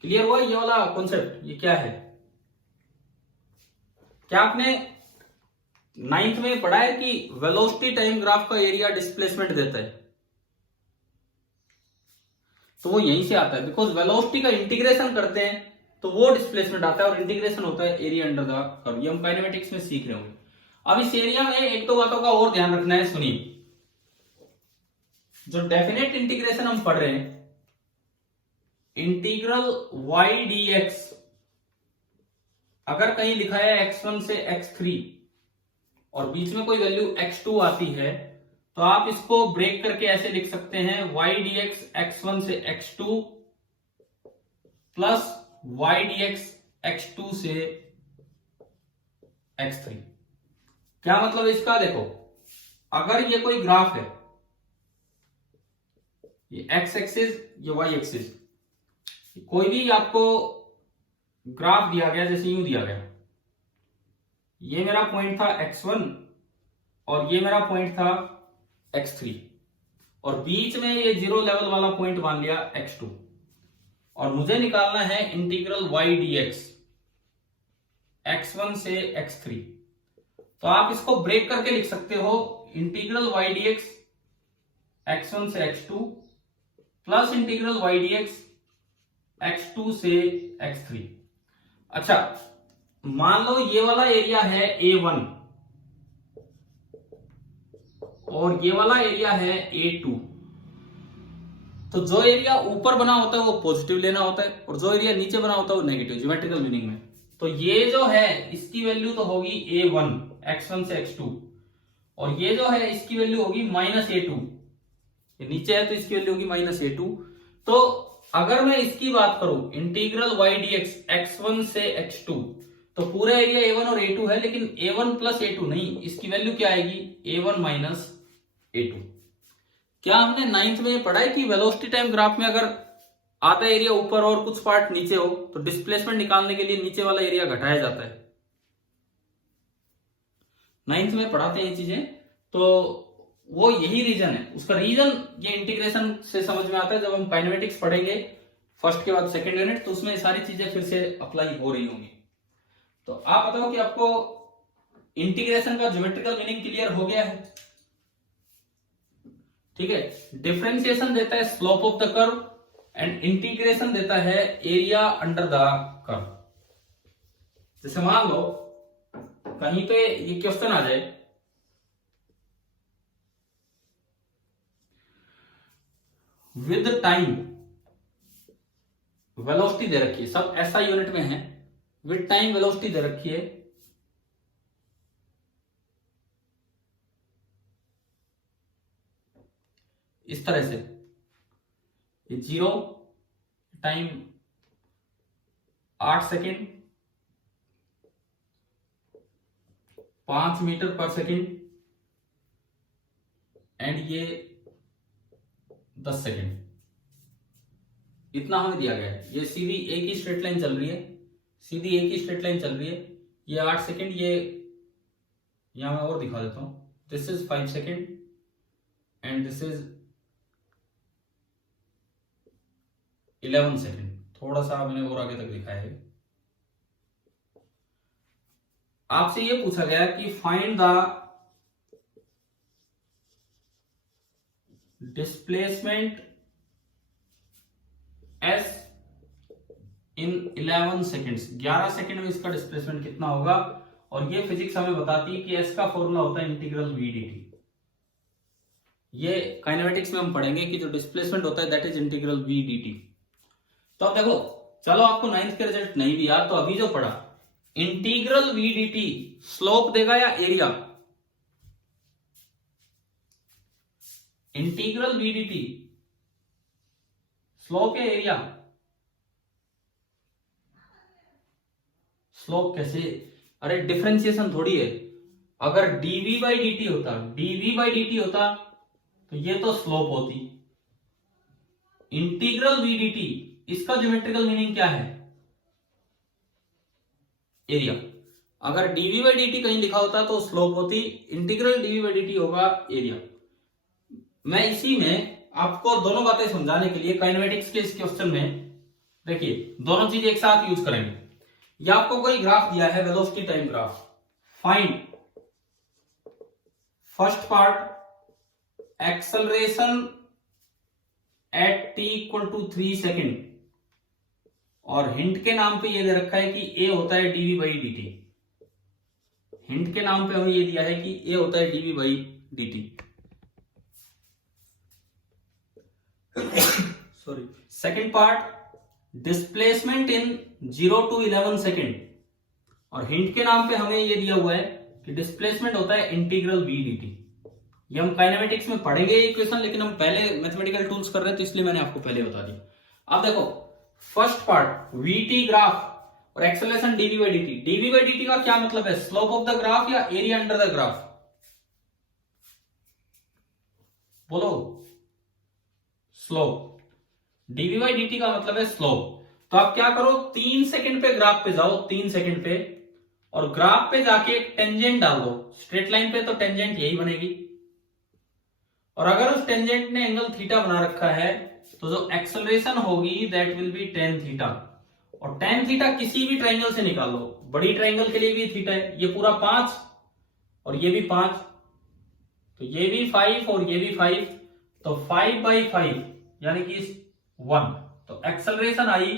क्लियर हुआ ये वाला कॉन्सेप्ट? ये क्या है? क्या आपने 9th में पढ़ा है कि वेलोसिटी टाइम ग्राफ का एरिया डिस्प्लेसमेंट देता है? तो वो यहीं से आता है, बिकॉज वेलोसिटी का इंटीग्रेशन करते हैं तो वो डिस्प्लेसमेंट आता है, और इंटीग्रेशन होता है एरिया अंडर द कर्व। ये हम काइनेमेटिक्स में सीख रहे होंगे। अब इस एरिया में एक दो बातों का और ध्यान रखना है, सुनिए। जो डेफिनेट इंटीग्रेशन हम पढ़ रहे हैं, इंटीग्रल वाई डी एक्स, अगर कहीं लिखा है x1 से x3 और बीच में कोई वैल्यू x2 आती है, तो आप इसको ब्रेक करके ऐसे लिख सकते हैं y dx x1 से x2 plus y dx x2 से x3। क्या मतलब इसका? देखो, अगर ये कोई ग्राफ है, ये x एक्सिस, ये y एक्सिस, कोई भी आपको ग्राफ दिया गया, जैसे यूं दिया गया, ये मेरा पॉइंट था x1 और ये मेरा पॉइंट था x3, और बीच में ये जीरो लेवल वाला पॉइंट मान लिया x2, और मुझे निकालना है इंटीग्रल y dx x1 से x3। तो आप इसको ब्रेक करके लिख सकते हो, इंटीग्रल y dx x1 से x2 plus integral y dx x2 से x3। अच्छा, मान लो ये वाला एरिया है A1 और ये वाला एरिया है A2। तो जो एरिया ऊपर बना होता है वो पॉजिटिव लेना होता है, और जो एरिया नीचे बना होता है वो नेगेटिव, ज्योमेट्रिकल मीनिंग में। तो ये जो है इसकी वैल्यू तो होगी A1 x1 से x2, और ये जो है इसकी वैल्यू होगी -A2। ये नीचे है तो इसकी वैल्यू होगी -A2। तो अगर मैं इसकी बात करूं, इंटीग्रल y dx x1 से x2, तो पूरा एरिया A1 और A2 है, लेकिन A1 प्लस A2 नहीं, इसकी वैल्यू क्या आएगी, A1 माइनस A2। क्या हमने 9th में पढ़ा है कि वेलोसिटी टाइम ग्राफ में अगर आधा एरिया ऊपर और कुछ पार्ट नीचे हो तो डिस्प्लेसमेंट निकालने के लिए नीचे वाला एरिया घटाया जाता है। 9th में पढ़ाते हैं ये चीजें, तो वो यही रीजन है। उसका रीजन ये इंटीग्रेशन से समझ में आता है। जब हम काइनेमेटिक्स पढ़ेंगे फर्स्ट के बाद सेकंड यूनिट, तो उसमें सारी चीजें फिर से अप्लाई हो रही होंगी। तो आप बताओ कि आपको इंटीग्रेशन का ज्योमेट्रिकल मीनिंग क्लियर हो गया है? ठीक है, डिफरेंशिएशन देता है slope of the curve and integration देता है एरिया अंडर द कर्व। जैसे मान लो कहीं पे ये क्वेश्चन आ जाए, विद टाइम वेलोसिटी दे रखी है, सब ऐसा यूनिट में है, विद टाइम वेलोसिटी दे रखी है इस तरह से, ये 0 टाइम 8 सेकेंड, 5 मीटर पर सेकेंड एंड ये 10 सेकेंड, इतना हमें दिया गया है। ये सीधी एक ही स्ट्रेट लाइन चल रही है, सीधी एक ही स्ट्रेट लाइन चल रही है। ये 8 सेकेंड, ये यहां मैं और दिखा देता हूं, this is 5 second and this is 11 second. थोड़ा सा मैंने और आगे तक दिखाया है। आपसे ये पूछा गया कि find the displacement S in 11 seconds, 11 second में इसका डिस्प्लेसमेंट कितना होगा। और ये फिजिक्स हमें बताती है कि S का फॉर्मूला होता है इंटीग्रल V dt। ये काइनेमेटिक्स में हम पढ़ेंगे कि जो डिस्प्लेसमेंट होता है that is integral V dt। तो अब देखो, चलो आपको 9th के रिजल्ट नहीं भी याद, तो अभी जो पढ़ा इंटीग्रल V dt स्लोप देगा या area? Integral V dt slope या एरिया? स्लोप कैसे? अरे डिफरेंशिएशन थोड़ी है। अगर dv बाई dt होता तो ये तो स्लोप होती। इंटीग्रल V dt इसका ज्योमेट्रिकल मीनिंग क्या है? एरिया। अगर dv बाई dt कहीं लिखा होता तो स्लोप होती, इंटीग्रल dv बाई dt होगा एरिया। मैं इसी में आपको दोनों बातें समझाने के लिए काइनेमेटिक्स के इस क्वेश्चन में देखिए दोनों चीज एक साथ यूज करेंगे। या आपको कोई ग्राफ दिया है, velocity time graph, find first part acceleration at t equal to 3 second, और हिंट के नाम पे ये दे रखा है कि a होता है dv बाई dt। हिंट के नाम पे हमें ये दिया है कि a होता है dv by dt। Sorry, second part displacement in 0 to 11 second, और हिंट के नाम पे हमें ये दिया हुआ है कि डिस्प्लेसमेंट होता है इंटीग्रल V dt। ये हम काइनेमेटिक्स में पढ़ेंगे इक्वेशन, लेकिन हम पहले मैथमेटिकल टूल्स कर रहे हैं तो इसलिए मैंने आपको पहले बता दिया। अब देखो फर्स्ट पार्ट vt ग्राफ और acceleration dv by dt। dv by dt का क्या मतलब है? स्लोप ऑफ द ग्राफ या एरिया अंडर द ग्राफ? बोलो। स्लोप। dv बाई dt का मतलब है स्लोप। तो आप क्या करो, 3 सेकंड पे ग्राफ पे जाओ, 3 सेकंड पे, और ग्राफ पे जाके एक टेंजेंट डाल दो। स्ट्रेट लाइन पे तो टेंजेंट यही बनेगी, और अगर उस टेंजेंट ने एंगल थीटा बना रखा है तो जो एक्सेलरेशन होगी that will be tan theta. और tan थीटा किसी भी ट्राइंगल से निकाल लो, बड़ी ट्राइंगल के लिए भी थीटा है, ये पूरा 5 और ये भी 5, तो ये भी 5 और ये भी 5, तो 5 बाई 5 यानी कि 1, तो एक्सेलरेशन आई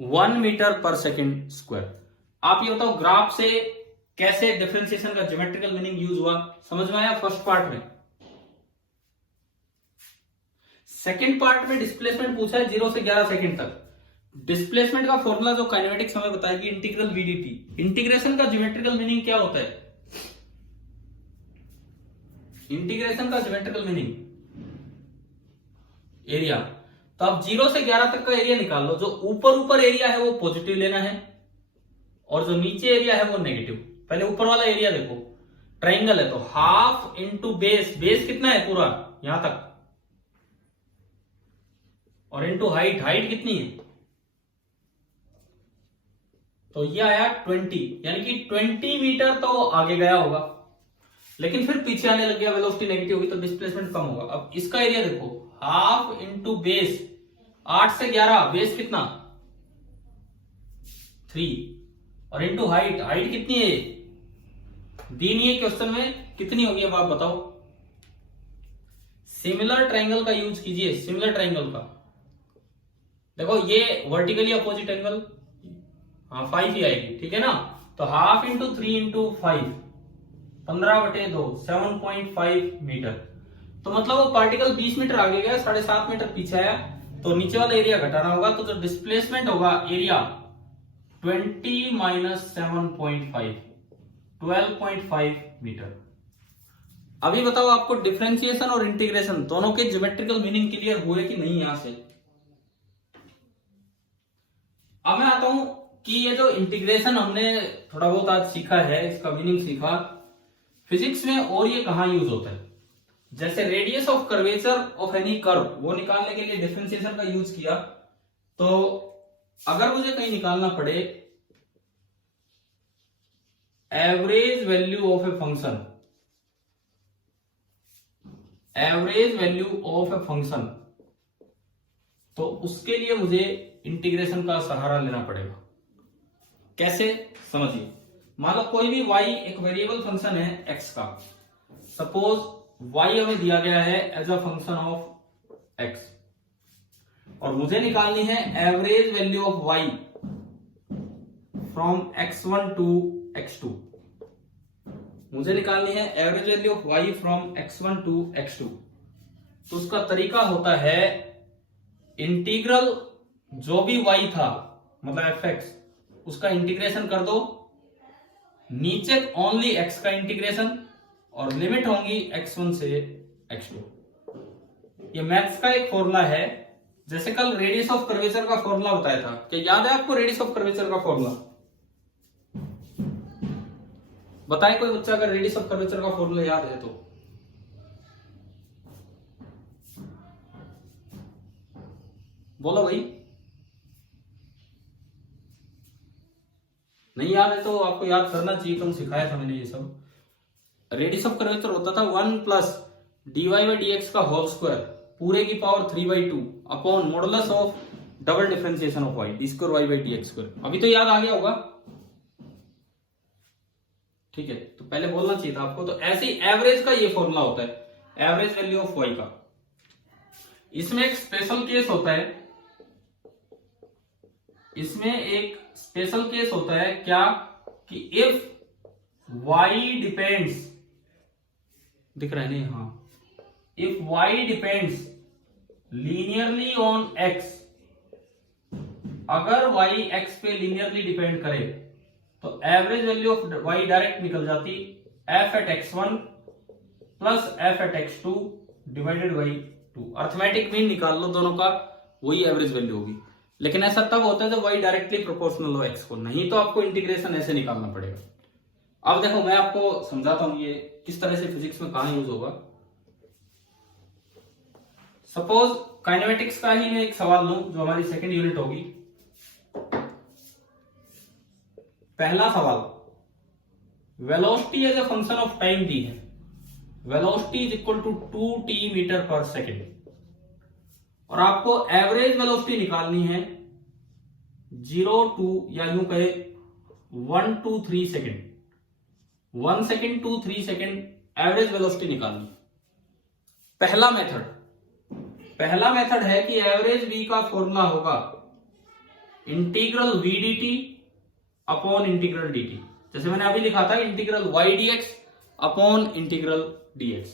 1 मीटर पर सेकेंड स्क्वायर। आप ये बताओ ग्राफ से कैसे डिफरेंशिएशन का ज्योमेट्रिकल मीनिंग यूज हुआ, समझ में आया फर्स्ट पार्ट में? सेकेंड पार्ट में डिस्प्लेसमेंट पूछा है 0 से 11 सेकेंड तक। डिस्प्लेसमेंट का फॉर्मूला जो काइनेमेटिक्स हमें बताएगी इंटीग्रल V dt। इंटीग्रेशन का ज्योमेट्रिकल मीनिंग क्या होता है? इंटीग्रेशन का ज्योमेट्रिकल मीनिंग एरिया। तो आप 0 से 11 तक का एरिया निकाल लो, जो ऊपर ऊपर एरिया है वो पॉजिटिव लेना है, और जो नीचे एरिया है वो नेगेटिव। पहले ऊपर वाला एरिया देखो, ट्राइंगल है तो हाफ इंटू बेस, बेस कितना है पूरा यहां तक, और इंटू हाइट, हाइट कितनी है, तो ये आया 20, यानी कि 20 मीटर तो आगे गया होगा, लेकिन फिर पीछे आने लग गया, वेलोसिटी नेगेटिव होगी तो डिस्प्लेसमेंट कम होगा। अब इसका एरिया देखो, हाफ इंटू बेस, 8 से 11, बेस कितना 3, और इंटू हाइट, हाइट कितनी है दी नहीं है क्वेश्चन में, कितनी होगी अब आप बताओ। सिमिलर ट्रायंगल का यूज कीजिए, सिमिलर ट्रायंगल का देखो, ये वर्टिकली अपोजिट एंगल, हाँ 5 ही आएगी, ठीक है ना। तो हाफ इंटू 3 इंटू 5, 15/2, 7.5 मीटर। तो मतलब वो पार्टिकल 20 मीटर आगे गया, 7.5 मीटर पीछे आया, तो नीचे वाला एरिया घटाना होगा, तो जो डिस्प्लेसमेंट होगा एरिया 20 माइनस 7.5, 12.5 मीटर। अभी बताओ आपको डिफरेंशिएशन और इंटीग्रेशन दोनों के ज्योमेट्रिकल मीनिंग क्लियर हुए कि नहीं यहां से। अब मैं आता हूं कि ये जो इंटीग्रेशन हमने थोड़ा बहुत आज सीखा है, इसका मीनिंग सीखा फिजिक्स में, और ये कहां यूज होता है। जैसे radius of curvature of any curve, वो निकालने के लिए डिफरेंशिएशन का यूज किया, तो अगर मुझे कहीं निकालना पड़े average value of a function, average value of a function, तो उसके लिए मुझे इंटीग्रेशन का सहारा लेना पड़ेगा। कैसे, समझिए। मान लो कोई भी y एक वेरिएबल फंक्शन है x का, सपोज y हमें दिया गया है as a function of x, और मुझे निकालनी है average value of y from x1 to x2। मुझे निकालनी है average value of y from x1 to x2। तो उसका तरीका होता है इंटीग्रल, जो भी y था मतलब fx, उसका इंटीग्रेशन कर दो, नीचे ओनली x का इंटीग्रेशन, और लिमिट होंगी x1 से x2। ये मैथ्स का एक फॉर्मूला है, जैसे कल रेडियस ऑफ कर्वेचर का फॉर्मूला बताया था, क्या याद है आपको रेडियस ऑफ कर्वेचर का फॉर्मूला? बताए कोई बच्चा अगर रेडियस ऑफ कर्वेचर का फॉर्मूला याद है तो। बोलो भाई, नहीं याद है तो आपको याद करना चाहिए, कम सिखाया था मैंने ये सब। रेडियस ऑफ कर्वेचर होता था 1 प्लस dy/dx का होल स्क्वायर पूरे की power 3/2 upon modulus of double differentiation of y d² y/dx²। अभी तो याद आ गया होगा, ठीक है। तो पहले बोलना चाहिए था आपको। तो ऐसे एवरेज का ये फॉर्मूला होता है, एवरेज वैल्यू ऑफ y का। इसमें एक स्पेशल केस होता है, इसमें एक स्पेशल केस होता है क्या, कि इफ y डिपेंड्स, दिख रहा है नहीं, हाँ, if y depends linearly on x, अगर y x पे लीनियरली डिपेंड करे तो average value of y direct निकल जाती f at x1 plus f at x2 divided by 2। Arithmetic mean निकाल लो दोनों का, वही एवरेज वैल्यू होगी। लेकिन ऐसा तब होता है जब y डायरेक्टली प्रोपोर्शनल हो x को, नहीं तो आपको इंटीग्रेशन ऐसे निकालना पड़ेगा। अब देखो मैं आपको समझाता हूं ये किस तरह से फिजिक्स में कहां यूज होगा। सपोज काइनेमेटिक्स का ही मैं एक सवाल लूं, जो हमारी सेकंड यूनिट होगी। पहला सवाल, velocity as a function of time दी है, velocity is equal to 2t metre पर सेकेंड, और आपको एवरेज वेलोसिटी निकालनी है 0 टू, या यूं कहे 1 to 3 second, 1 second to 3 second average velocity निकालनी। पहला मेथड है कि एवरेज v का फॉर्मूला होगा integral v dt upon integral dt। जैसे मैंने अभी लिखा था integral y dx upon integral dx,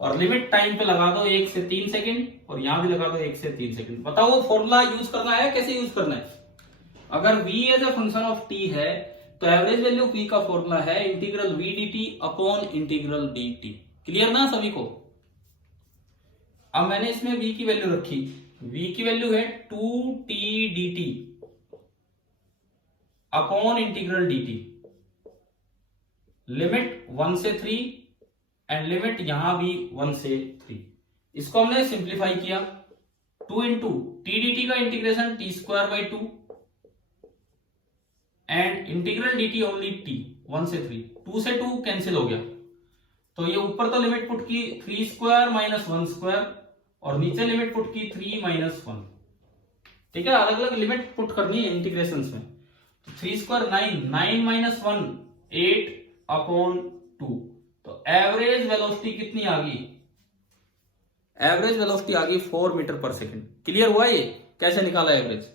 और लिमिट टाइम पे लगा दो 1 से 3 सेकंड, और यहां भी लगा दो 1 से 3 सेकंड। बताओ वो फॉर्मूला यूज करना है, कैसे यूज करना है। अगर v as a function of t है तो एवरेज वैल्यू v का फॉर्मूला है integral v dt upon integral dt। Clear ना सभी को। अब मैंने इसमें v की वैल्यू रखी, v की वैल्यू है 2t dt upon integral dt, limit 1 से 3 एंड लिमिट यहां भी 1 से 3। इसको हमने सिंप्लीफाई किया, 2 इंटू टी डी टी का integration T square by 2 and integral dt only t 1 से 3, 2 से 2 कैंसिल हो गया, तो ये ऊपर तो लिमिट पुट की 3 स्क्वायर माइनस 1 स्क्वायर और नीचे लिमिट पुट की 3 माइनस 1। ठीक है, अलग अलग लिमिट पुट करनी है इंटीग्रेशन में। तो 3 स्क्वायर 9, 9 माइनस 1 8 अपॉन 2। तो एवरेज वेलोसिटी कितनी आ गई? एवरेज वेलोसिटी आ गई 4 मीटर पर सेकेंड। क्लियर हुआ ये कैसे निकाला एवरेज?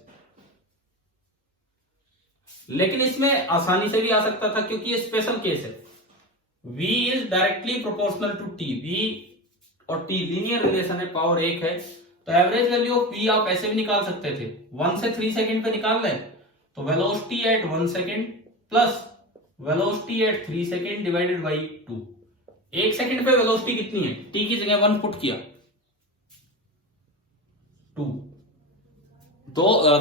लेकिन इसमें आसानी से भी आ सकता था क्योंकि ये स्पेशल केस है। v is directly proportional to t, v और t लीनियर रिलेशन है, पावर 1 है। तो एवरेज वैल्यू ऑफ v आप ऐसे भी निकाल सकते थे, 1 से 3 सेकंड पे निकाल लें तो velocity at 1 second plus velocity at 3 second divided by 2। 1 second पे वेलोसिटी कितनी है? t की जगह 1 पुट किया, 2।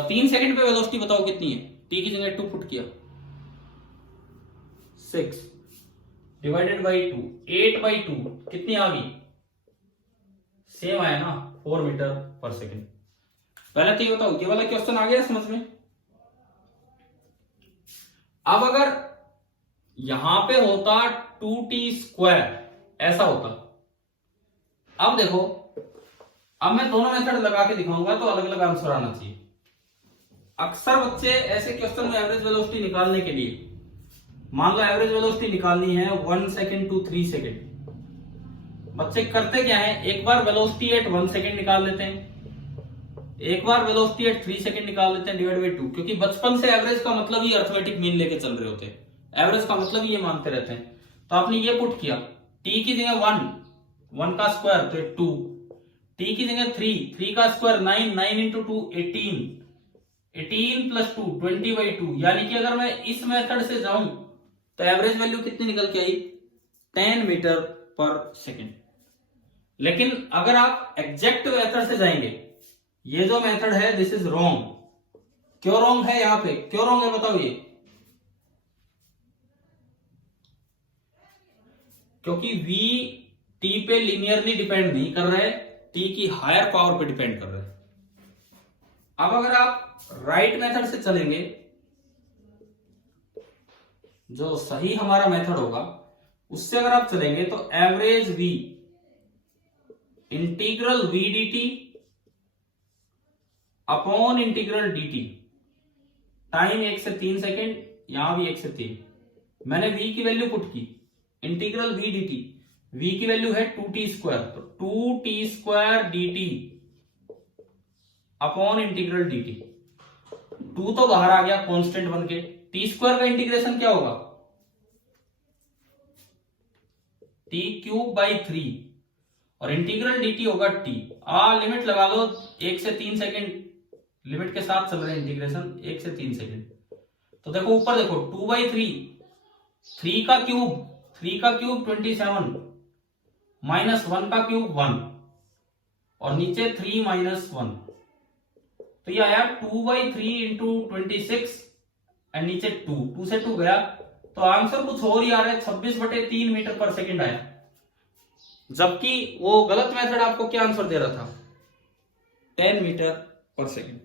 3 सेकंड पे वेलोसिटी बताओ कितनी है? t की जगह 2 पुट किया, 6 डिवाइडेड बाई 2, 8 बाई 2 कितनी आ गई? सेम आया ना, 4 मीटर पर सेकेंड। पहले तो ये बताओ, ये वाला क्वेश्चन आ गया समझ में? अब अगर यहां पे होता 2t स्क्वायर, ऐसा होता। अब देखो, अब मैं दोनों मेथड लगा के दिखाऊंगा तो अलग अलग आंसर आना चाहिए। अक्सर बच्चे ऐसे क्वेश्चन में एवरेज वेलोसिटी निकालने के लिए, मान लो एवरेज वेलोसिटी निकालनी है 1 सेकेंड टू 3 सेकेंड, बच्चे करते क्या है, एक बार वेलोसिटी एट 1 सेकेंड निकाल लेते हैं, एक बार वेलोसिटी एट 3 सेकेंड निकाल लेते हैं डिवाइड बाई 2, क्योंकि बचपन से एवरेज का मतलब ही अर्थमेटिक मीन लेके चल रहे होते हैं, एवरेज का मतलब ही ये मानते रहते हैं। तो आपने ये पुट किया, t की जगह 1 का स्क्वायर तो 2, t की जगह 3 का स्क्वायर 9, 9 इंटू 2 18, 18 प्लस 2 20 बाई 2। यानी कि अगर मैं इस मेथड से जाऊं तो एवरेज वैल्यू कितनी निकल के आई? 10 मीटर पर सेकेंड। लेकिन अगर आप एग्जैक्ट मेथड से जाएंगे, ये जो मेथड है दिस इज रॉन्ग। क्यों रॉन्ग है? यहां पे क्यों रॉन्ग है बताओ ये? क्योंकि v t पे लिनियरली डिपेंड नहीं कर रहे, t की हायर पावर पे डिपेंड कर रहे। अब अगर आप राइट मेथड से चलेंगे, जो सही हमारा मेथड होगा उससे अगर आप चलेंगे तो average v integral v dt upon integral dt, time 1 से 3 सेकेंड, यहां भी 1 से 3, मैंने v की वैल्यू पुट की, इंटीग्रल v dt, v की वैल्यू है 2t स्क्वायर, तो 2t square dt upon integral dt। 2 तो बाहर आ गया कांस्टेंट बन के, टी स्क्वायर का इंटीग्रेशन क्या होगा? t क्यूब बाई 3 और इंटीग्रल dt होगा t। लिमिट लगा लो, 1 से 3 सेकेंड लिमिट के साथ चल रहे इंटीग्रेशन, 1 से 3 सेकेंड। तो देखो ऊपर देखो 2 बाई 3, 3 का क्यूब 27 माइनस 1 का क्यूब 1 और नीचे 3 माइनस 1, तो ये आया 2 बाई 3 इंटू 26 एंड नीचे 2 से 2 गया, तो आंसर कुछ और ही आ रहा है, 26/3 मीटर पर सेकेंड आया। जबकि वो गलत मेथड आपको क्या आंसर दे रहा था? 10 मीटर पर सेकेंड।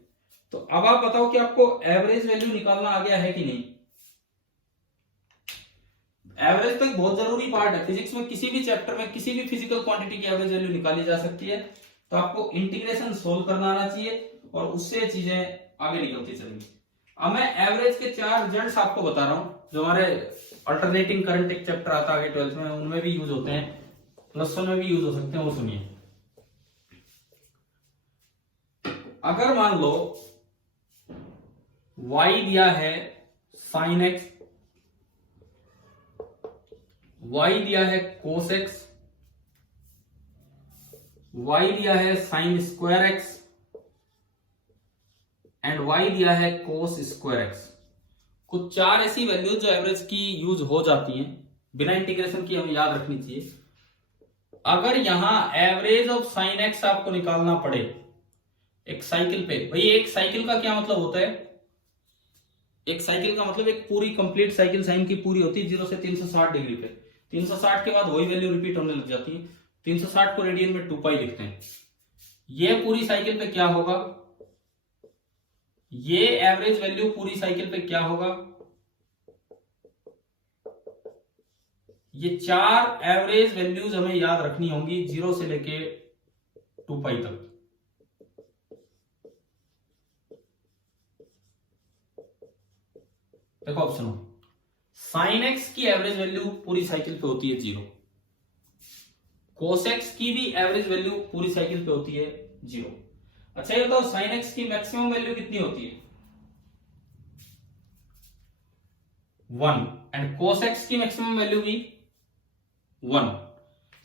तो अब आप बताओ कि आपको एवरेज वैल्यू निकालना आ गया है कि नहीं? एवरेज तो एक बहुत जरूरी पार्ट है फिजिक्स में, किसी भी चैप्टर में किसी भी फिजिकल क्वांटिटी की एवरेज वैल्यू निकाली जा सकती है। तो आपको इंटीग्रेशन सोल्व करना आना चाहिए और उससे चीजें आगे निकलती चलेंगी। अब मैं एवरेज के 4 रिजल्ट्स आपको बता रहा हूं, जो हमारे अल्टरनेटिंग करंट एक चैप्टर आता है 12th में, उनमें भी यूज होते हैं, +1 में भी यूज हो सकते हैं, वो सुनिए। अगर मान लो y दिया है sin x, y दिया है cos x, y दिया है sin square x and y दिया है cos स्क्वायर x। कुछ 4 ऐसी वैल्यूज जो एवरेज की यूज हो जाती हैं, बिना इंटीग्रेशन की हमें याद रखनी चाहिए। अगर यहां एवरेज ऑफ sin x आपको निकालना पड़े एक साइकिल पे, भाई एक साइकिल का क्या मतलब होता है? एक साइकिल का मतलब एक पूरी कंप्लीट साइकिल साइन की पूरी होती है 0 से 360 डिग्री पे। 360 के बाद वही वैल्यू रिपीट होने लग जाती है। 360 को रेडियन में 2 पाई लिखते हैं। ये पूरी साइकिल पे क्या होगा, ये एवरेज वैल्यू पूरी साइकिल पे क्या होगा, ये 4 एवरेज वैल्यूज हमें याद रखनी होंगी 0 से लेके 2 पाई तक। देखो ऑप्शन हो, साइन एक्स की एवरेज वैल्यू पूरी साइकिल पे होती है 0, कोस एक्स की भी एवरेज वैल्यू पूरी साइकिल पे होती है 0। अच्छा ये बताओ साइन एक्स की मैक्सिमम वैल्यू कितनी होती है 1, एंड कोस एक्स की मैक्सिमम वैल्यू भी 1।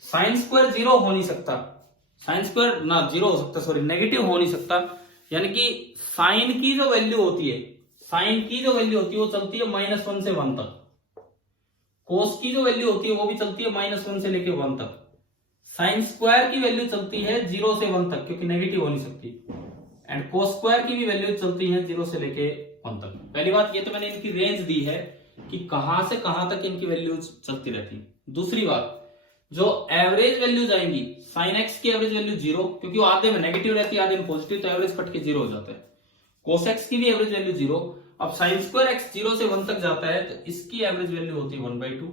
साइन स्क्वायर 0 हो नहीं सकता, साइन स्क्वायर ना 0 हो सकता, सॉरी नेगेटिव हो नहीं सकता, यानी कि साइन की जो वैल्यू होती है, साइन की जो वैल्यू होती है वो चलती है -1 से 1 तक। कोस की जो वैल्यू होती है वो भी चलती है -1 से लेके 1 तक। साइन स्क्वायर की वैल्यू चलती है 0 से 1 तक, क्योंकि नेगेटिव हो नहीं सकती। एंड कोस स्क्वायर की भी वैल्यू चलती है 0 से लेके 1 तक। पहली बात ये तो मैंने इनकी रेंज दी है कि कहां से कहां तक इनकी वैल्यूज चलती रहती है। दूसरी बात, जो एवरेज वैल्यूज आएंगी, साइन एक्स की एवरेज वैल्यू 0, क्योंकि वो आधे में नेगेटिव रहती है आधे में पॉजिटिव, तो एवरेज कट के 0 हो जाता है। कोस एक्स की भी एवरेज वैल्यू 0। अब साइन स्क्वायर एक्स 0 से 1 तक जाता है तो इसकी एवरेज वैल्यू होती है 1/2।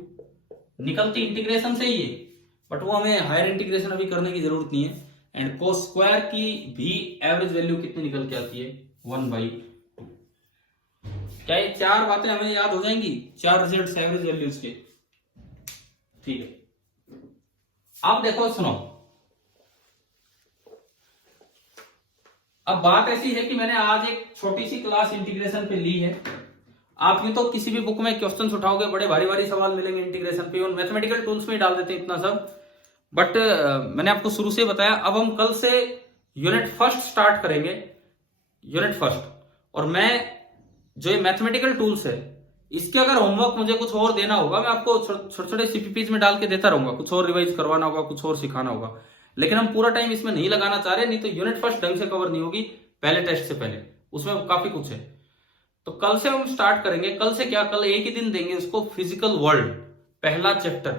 निकलती इंटीग्रेशन से ही है, बट वो हमें हायर इंटीग्रेशन अभी करने की जरूरत नहीं है। एंड कोस स्क्वायर की भी एवरेज वैल्यू कितनी निकल के आती है 1/2। क्या ये 4 बातें हमें याद हो जाएंगी, 4 रिजल्ट्स एवरेज वैल्यूज के? ठीक है, अब देखो सुनो, अब बात ऐसी है कि मैंने आज एक छोटी सी क्लास इंटीग्रेशन पे ली है। आप यूं तो किसी भी बुक में क्वेश्चंस उठाओगे बड़े भारी भारी सवाल मिलेंगे इंटीग्रेशन पे, और मैथमेटिकल टूल्स में ही डाल देते हैं इतना सब, बट मैंने आपको शुरू से बताया अब हम कल से यूनिट फर्स्ट स्टार्ट करेंगे, यूनिट फर्स्ट। और मैं जो ये मैथमेटिकल टूल्स है इसके अगर होमवर्क मुझे कुछ और देना होगा, मैं आपको छोटे छोटे सीपीपीज में डाल के देता रहूंगा, कुछ और रिवाइज करवाना होगा, कुछ और सिखाना होगा, लेकिन हम पूरा टाइम इसमें नहीं लगाना चाह रहे, नहीं तो यूनिट फर्स्ट ढंग से कवर नहीं होगी पहले टेस्ट से पहले, उसमें काफी कुछ है। तो कल से हम स्टार्ट करेंगे। कल से क्या, कल एक ही दिन देंगे उसको फिजिकल वर्ल्ड, पहला चैप्टर।